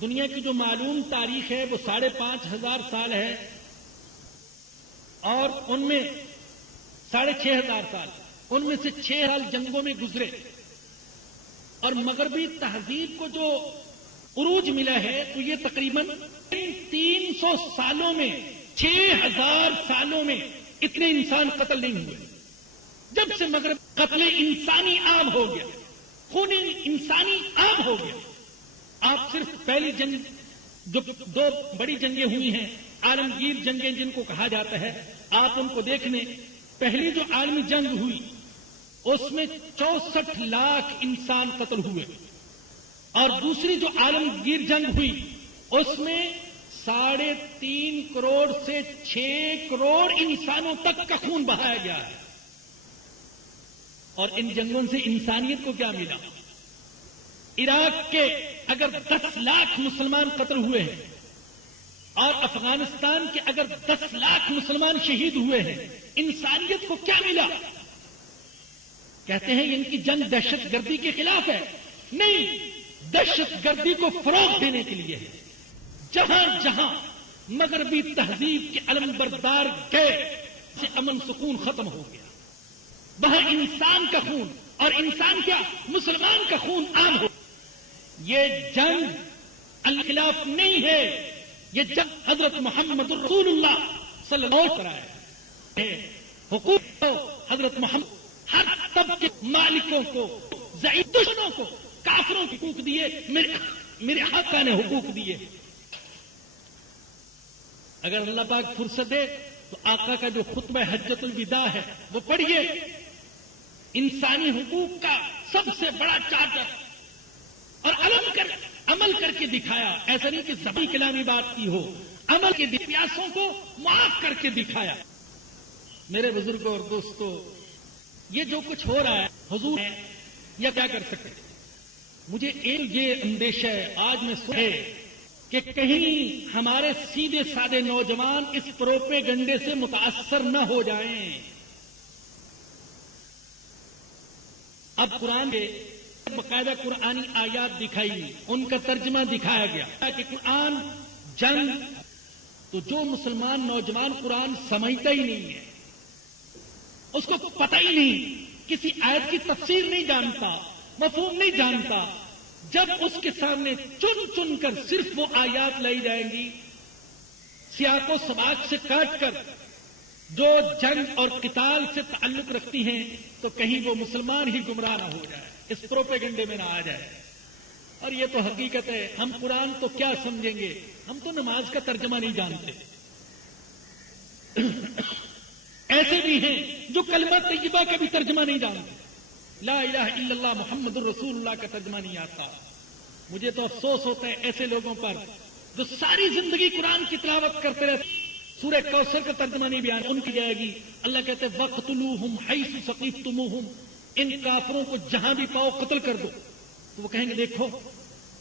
دنیا کی جو معلوم تاریخ ہے وہ 5,500 سال ہے اور ان میں 6,500 سال ان میں سے 6 سال جنگوں میں گزرے اور مغربی تہذیب کو جو عروج ملا ہے تو یہ تقریباً 300 سالوں میں 6,000 سالوں میں اتنے انسان قتل نہیں ہوئے. جب سے مغرب قتل انسانی عام ہو گیا، خون انسانی عام ہو گیا. آپ صرف پہلی جنگ جو 2 بڑی جنگیں ہوئی ہیں عالمگیر جنگیں جن کو کہا جاتا ہے، آپ ان کو دیکھ لیں. پہلی جو عالمی جنگ ہوئی اس میں 64 لاکھ انسان قتل ہوئے اور دوسری جو عالمگیر جنگ ہوئی اس میں 3.5 کروڑ سے 6 کروڑ انسانوں تک کا خون بہایا گیا ہے. اور ان جنگوں سے انسانیت کو کیا ملا؟ عراق کے اگر 10 لاکھ مسلمان قتل ہوئے ہیں اور افغانستان کے اگر 10 لاکھ مسلمان شہید ہوئے ہیں، انسانیت کو کیا ملا؟ کہتے ہیں ان کی جنگ دہشت گردی کے خلاف ہے. نہیں، دہشت گردی کو فروغ دینے کے لیے ہے. جہاں جہاں مغربی تہذیب کے علم بردار گئے سے امن سکون ختم ہو گیا. وہاں انسان کا خون اور انسان کیا مسلمان کا خون عام ہو. یہ جنگ اللہ کے خلاف نہیں ہے، یہ جنگ حضرت محمد رسول اللہ صلی اللہ علیہ وسلم ہے. حقوق کو حضرت محمد ہر طبقے مالکوں کو ضعیف دشمنوں کو کافروں کے حقوق دیے، میرے آقا نے حقوق دیے. اگر اللہ پاک فرصت دے تو آقا کا جو خطبہ حجۃ الوداع ہے وہ پڑھیے. انسانی حقوق کا سب سے بڑا چارٹر اور عمل کر کے دکھایا. ایسا نہیں کہ زبانی کلامی بات کی ہو، عمل کے پیاسوں کو معاف کر کے دکھایا. میرے بزرگوں اور دوستوں، یہ جو کچھ ہو رہا ہے حضور ہے یا کیا کر سکتے؟ مجھے یہ اندیشہ ہے آج میں سنے کہ کہیں ہمارے سیدھے سادے نوجوان اس پروپیگنڈے سے متاثر نہ ہو جائیں. اب قرآن کے باقاعدہ قرآنی آیات دکھائی، ان کا ترجمہ دکھایا گیا کہ قرآن جنگ تو جو مسلمان نوجوان قرآن سمجھتا ہی نہیں ہے، اس کو پتہ ہی نہیں، کسی آیت کی تفسیر نہیں جانتا، مفہوم نہیں جانتا، جب اس کے سامنے چن چن کر صرف وہ آیات لائی جائیں گی سیاق و سباق سے کاٹ کر جو جنگ اور قتال سے تعلق رکھتی ہیں، تو کہیں وہ مسلمان ہی گمراہ نہ ہو جائے، اس پروپیگنڈے میں نہ آ جائے. اور یہ تو حقیقت ہے. ہم قرآن تو کیا سمجھیں گے، ہم تو نماز کا ترجمہ نہیں جانتے. ایسے بھی ہیں جو کلمہ طیبہ کا بھی ترجمہ نہیں جانتے. لا الہ الا اللہ محمد الرسول اللہ کا ترجمہ نہیں آتا. مجھے تو افسوس ہوتا ہے ایسے لوگوں پر جو ساری زندگی قرآن کی تلاوت کرتے رہتے، سورہ کوثر کا ترجمہ نہیں بیان ان کی جائے گی. اللہ کہتے ہیں وَقْتُلُوهُمْ حَيْثُ ثَقِفْتُمُوهُمْ، ان کافروں کو جہاں بھی پاؤ قتل کر دو. تو وہ کہیں گے دیکھو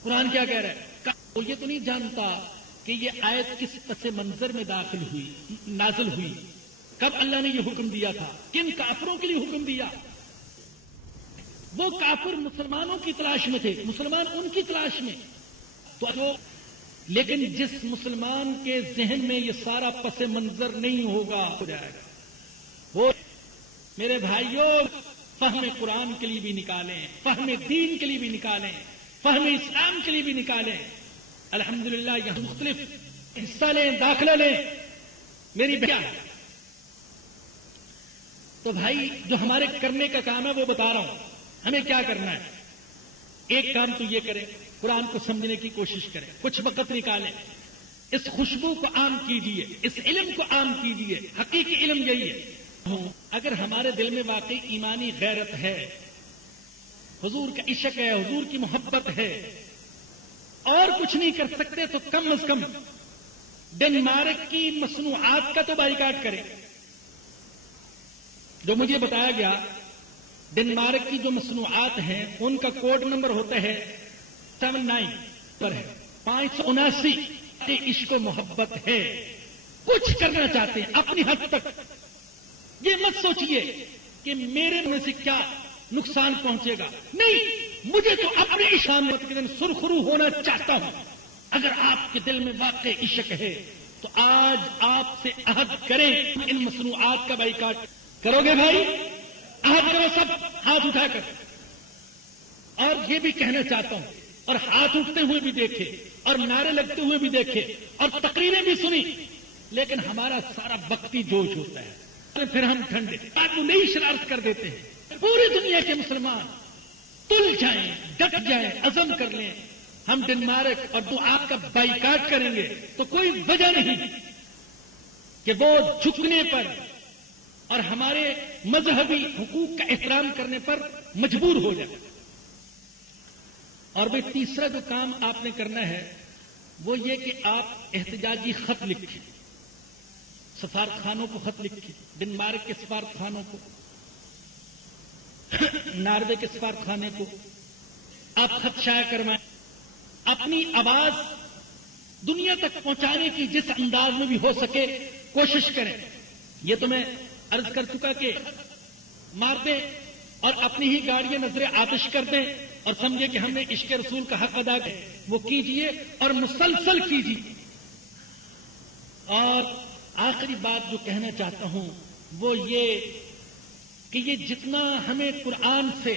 قرآن کیا کہہ رہا ہے. وہ یہ تو نہیں جانتا کہ یہ آیت کس پس منظر میں نازل ہوئی، کب اللہ نے یہ حکم دیا تھا، کن کافروں کے لیے حکم دیا. وہ کافر مسلمانوں کی تلاش میں تھے، مسلمان ان کی تلاش میں. تو لیکن جس مسلمان کے ذہن میں یہ سارا پس منظر نہیں ہوگا ہو جائے گا. وہ میرے بھائیوں فہم قرآن کے لیے بھی نکالیں، فہم دین کے لیے بھی نکالیں، فہم اسلام کے لیے بھی نکالیں. الحمدللہ یہاں مختلف حصہ لیں، داخلہ لیں. میری بہن تو بھائی جو ہمارے کرنے کا کام ہے وہ بتا رہا ہوں. ہمیں کیا کرنا ہے؟ ایک کام تو یہ کریں، قرآن کو سمجھنے کی کوشش کریں، کچھ وقت نکالیں. اس خوشبو کو عام کیجیے، اس علم کو عام کیجیے. حقیقی علم یہی ہے. اگر ہمارے دل میں واقعی ایمانی غیرت ہے، حضور کا عشق ہے، حضور کی محبت ہے، اور کچھ نہیں کر سکتے تو کم از کم ڈنمارک کی مصنوعات کا تو بائیکاٹ کریں. جو مجھے بتایا گیا ڈنمارک کی جو مصنوعات ہیں ان کا کوڈ نمبر ہوتا ہے 79 پر ہے 579. عشق و محبت ہے، کچھ کرنا چاہتے ہیں اپنی حد تک. یہ مت سوچئے کہ میرے میں سے کیا نقصان پہنچے گا، نہیں، مجھے تو اپنے عشق کے دن سرخرو ہونا چاہتا ہوں. اگر آپ کے دل میں واقع عشق ہے تو آج آپ سے عہد کریں ان مصنوعات کا بائیکاٹ کرو گے. بھائی عہد کرو سب ہاتھ اٹھا کر. اور یہ بھی کہنا چاہتا ہوں، اور ہاتھ اٹھتے ہوئے بھی دیکھے اور نعرے لگتے ہوئے بھی دیکھے اور تقریریں بھی سنی، لیکن ہمارا سارا وقتی جوش ہوتا ہے، پھر ہم ٹھنڈے آج نئی شرارت کر دیتے ہیں. پوری دنیا کے مسلمان تل جائیں، ڈٹ جائیں، عزم کر لیں ہم ڈنمارک اور آپ کا بائیکاٹ کریں گے تو کوئی وجہ نہیں کہ وہ جھکنے پر اور ہمارے مذہبی حقوق کا احترام کرنے پر مجبور ہو جائے. اور بھائی تیسرا جو کام آپ نے کرنا ہے وہ یہ کہ آپ احتجاجی خط لکھیں، سفارت خانوں کو خط لکھیں، ڈنمارک کے سفارت خانوں کو، ناروے کے سفارت خانے کو آپ خط شائع کروائیں. اپنی آواز دنیا تک پہنچانے کی جس انداز میں بھی ہو سکے کوشش کریں. یہ تو میں عرض کر چکا کہ مار دیں اور اپنی ہی گاڑیاں نظر آتش کر دیں اور سمجھے کہ ہم نے عشق رسول کا حق ادا کیا، وہ کیجئے اور مسلسل کیجئے. اور آخری بات جو کہنا چاہتا ہوں وہ یہ کہ یہ جتنا ہمیں قرآن سے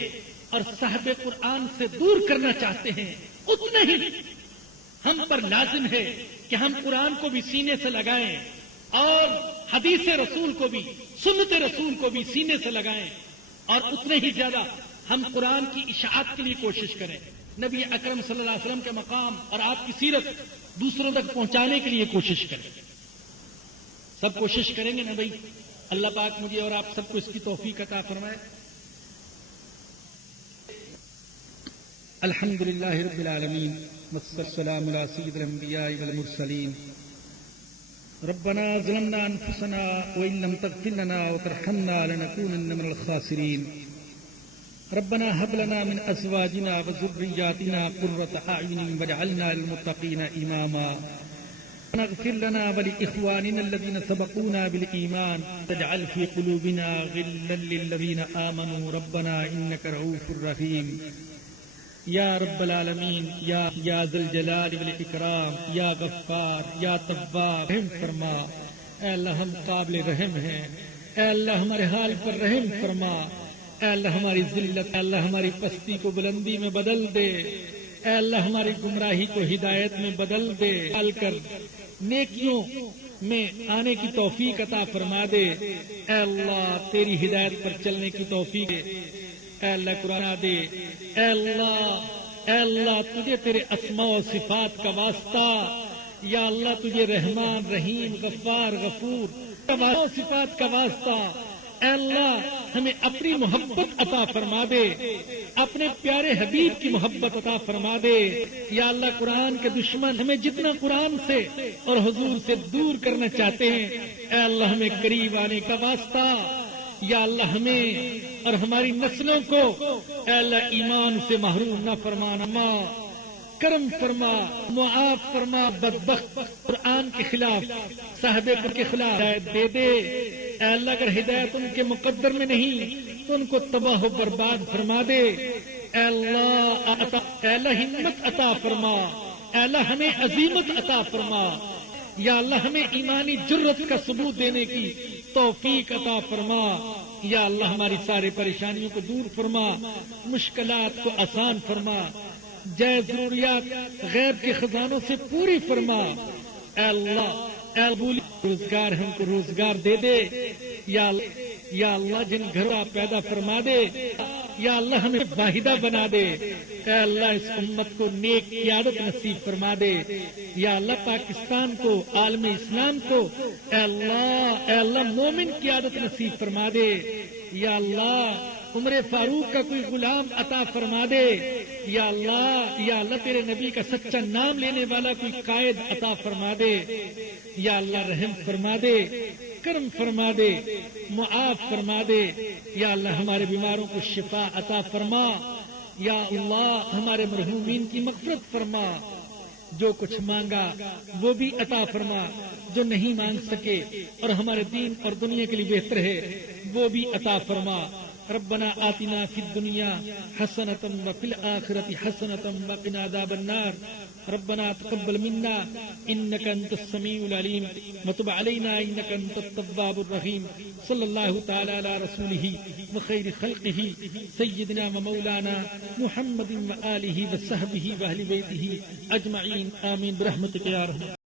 اور صاحب قرآن سے دور کرنا چاہتے ہیں اتنا ہی ہم پر لازم ہے کہ ہم قرآن کو بھی سینے سے لگائیں اور حدیث رسول کو بھی، سنت رسول کو بھی سینے سے لگائیں، اور اتنے ہی زیادہ ہم قرآن کی اشاعت کے لیے کوشش کریں. نبی اکرم صلی اللہ علیہ وسلم کے مقام اور آپ کی سیرت دوسروں تک پہنچانے کے لیے کوشش کریں. سب کوشش کریں گے نا بھائی؟ اللہ پاک مجھے اور آپ سب کو اس کی توفیق عطا فرمائے. الحمدللہ رب العالمین والسلام علی سید الانبیاء والمرسلین. ربنا ظلمنا انفسنا وان لم تغفر لنا وترحمنا لنكونن من الخاسرین. ربنا هب لنا من ازواجنا وذرياتنا قرة اعين واجعلنا للمتقين اماما. اغفر لنا ولاخواننا الذين سبقونا بالايمان تجعل في قلوبنا غلا للذين امنوا ربنا انك رؤوف رحيم. یا رب العالمین، یا ذی الجلال والاکرام، یا غفار، یا تواب، رحم فرما. اے اللہ ہم قابل رحم ہیں، اے اللہ ہمارے حال پر رحم فرما. اے اللہ ہماری ذلت، اے اللہ ہماری پستی کو بلندی میں بدل دے. اے اللہ ہماری گمراہی کو ہدایت میں بدل دے. حال کر نیکیوں میں آنے کی توفیق عطا فرما دے. اے اللہ تیری ہدایت پر چلنے کی توفیق دے. اے اللہ قرآن دے. اے اللہ تجھے تیرے اسماء و صفات کا واسطہ، یا اللہ تجھے رحمان، رحیم، غفار، غفور صفات کا واسطہ، اے اللہ ہمیں اپنی محبت عطا فرما دے، اپنے پیارے حبیب کی محبت عطا فرما دے. یا اللہ قرآن کے دشمن ہمیں جتنا قرآن سے اور حضور سے دور کرنا چاہتے ہیں، اے اللہ ہمیں قریب آنے کا واسطہ. یا اللہ ہمیں اور ہماری نسلوں کو اے اللہ ایمان سے محروم نہ فرمانا. کرم فرما، معاف فرما. بدبخت قرآن کے خلاف، صاحب کے خلاف ہدایت دے دے. اے اللہ اگر ہدایت ان کے مقدر میں نہیں تو ان کو تباہ و برباد فرما دے. اے اللہ ہمت عطا فرما. اے اللہ ہمیں عزیمت عطا فرما. یا اللہ ہمیں ایمانی جرت کا ثبوت دینے کی توفیق عطا فرما. یا اللہ ہماری ساری پریشانیوں کو دور فرما، مشکلات کو آسان فرما، جائز ضروریات غیب کے خزانوں سے پوری فرما. اے اللہ روزگار ہم کو روزگار دے دے. یا اللہ جن گھروں پیدا فرما دے یا اللہ ہمیں واحدہ بنا دے، اے اللہ اس امت کو نیک قیادت نصیب فرما دے، یا اللہ پاکستان کو، عالم اسلام کو اے اللہ مومن قیادت نصیب فرما دے، یا اللہ عمر فاروق کا کوئی غلام عطا فرما دے، یا اللہ تیرے نبی کا سچا نام لینے والا کوئی قائد عطا فرما دے، یا اللہ رحم فرما دے، کرم فرما دے، معاف فرما دے، یا اللہ ہمارے بیماروں کو شفا عطا فرما، یا اللہ ہمارے مرحومین کی مغفرت فرما، جو کچھ مانگا وہ بھی عطا فرما، جو نہیں مانگ سکے اور ہمارے دین اور دنیا کے لیے بہتر ہے وہ بھی عطا فرما۔ ربنا آتنا فی الدنیا حسنۃ وفی الآخرۃ حسنۃ وقنا عذاب النار۔ ربنا تقبل منا انك انت السميع العليم وتب علينا انك انت التواب الرحيم۔ صلی اللہ تعالی علی رسولہ وخیر خلقہ سیدنا ومولانا محمد وآلہ وصحبہ واہل بیتہ اجمعین، آمین برحمتک یا رحمن۔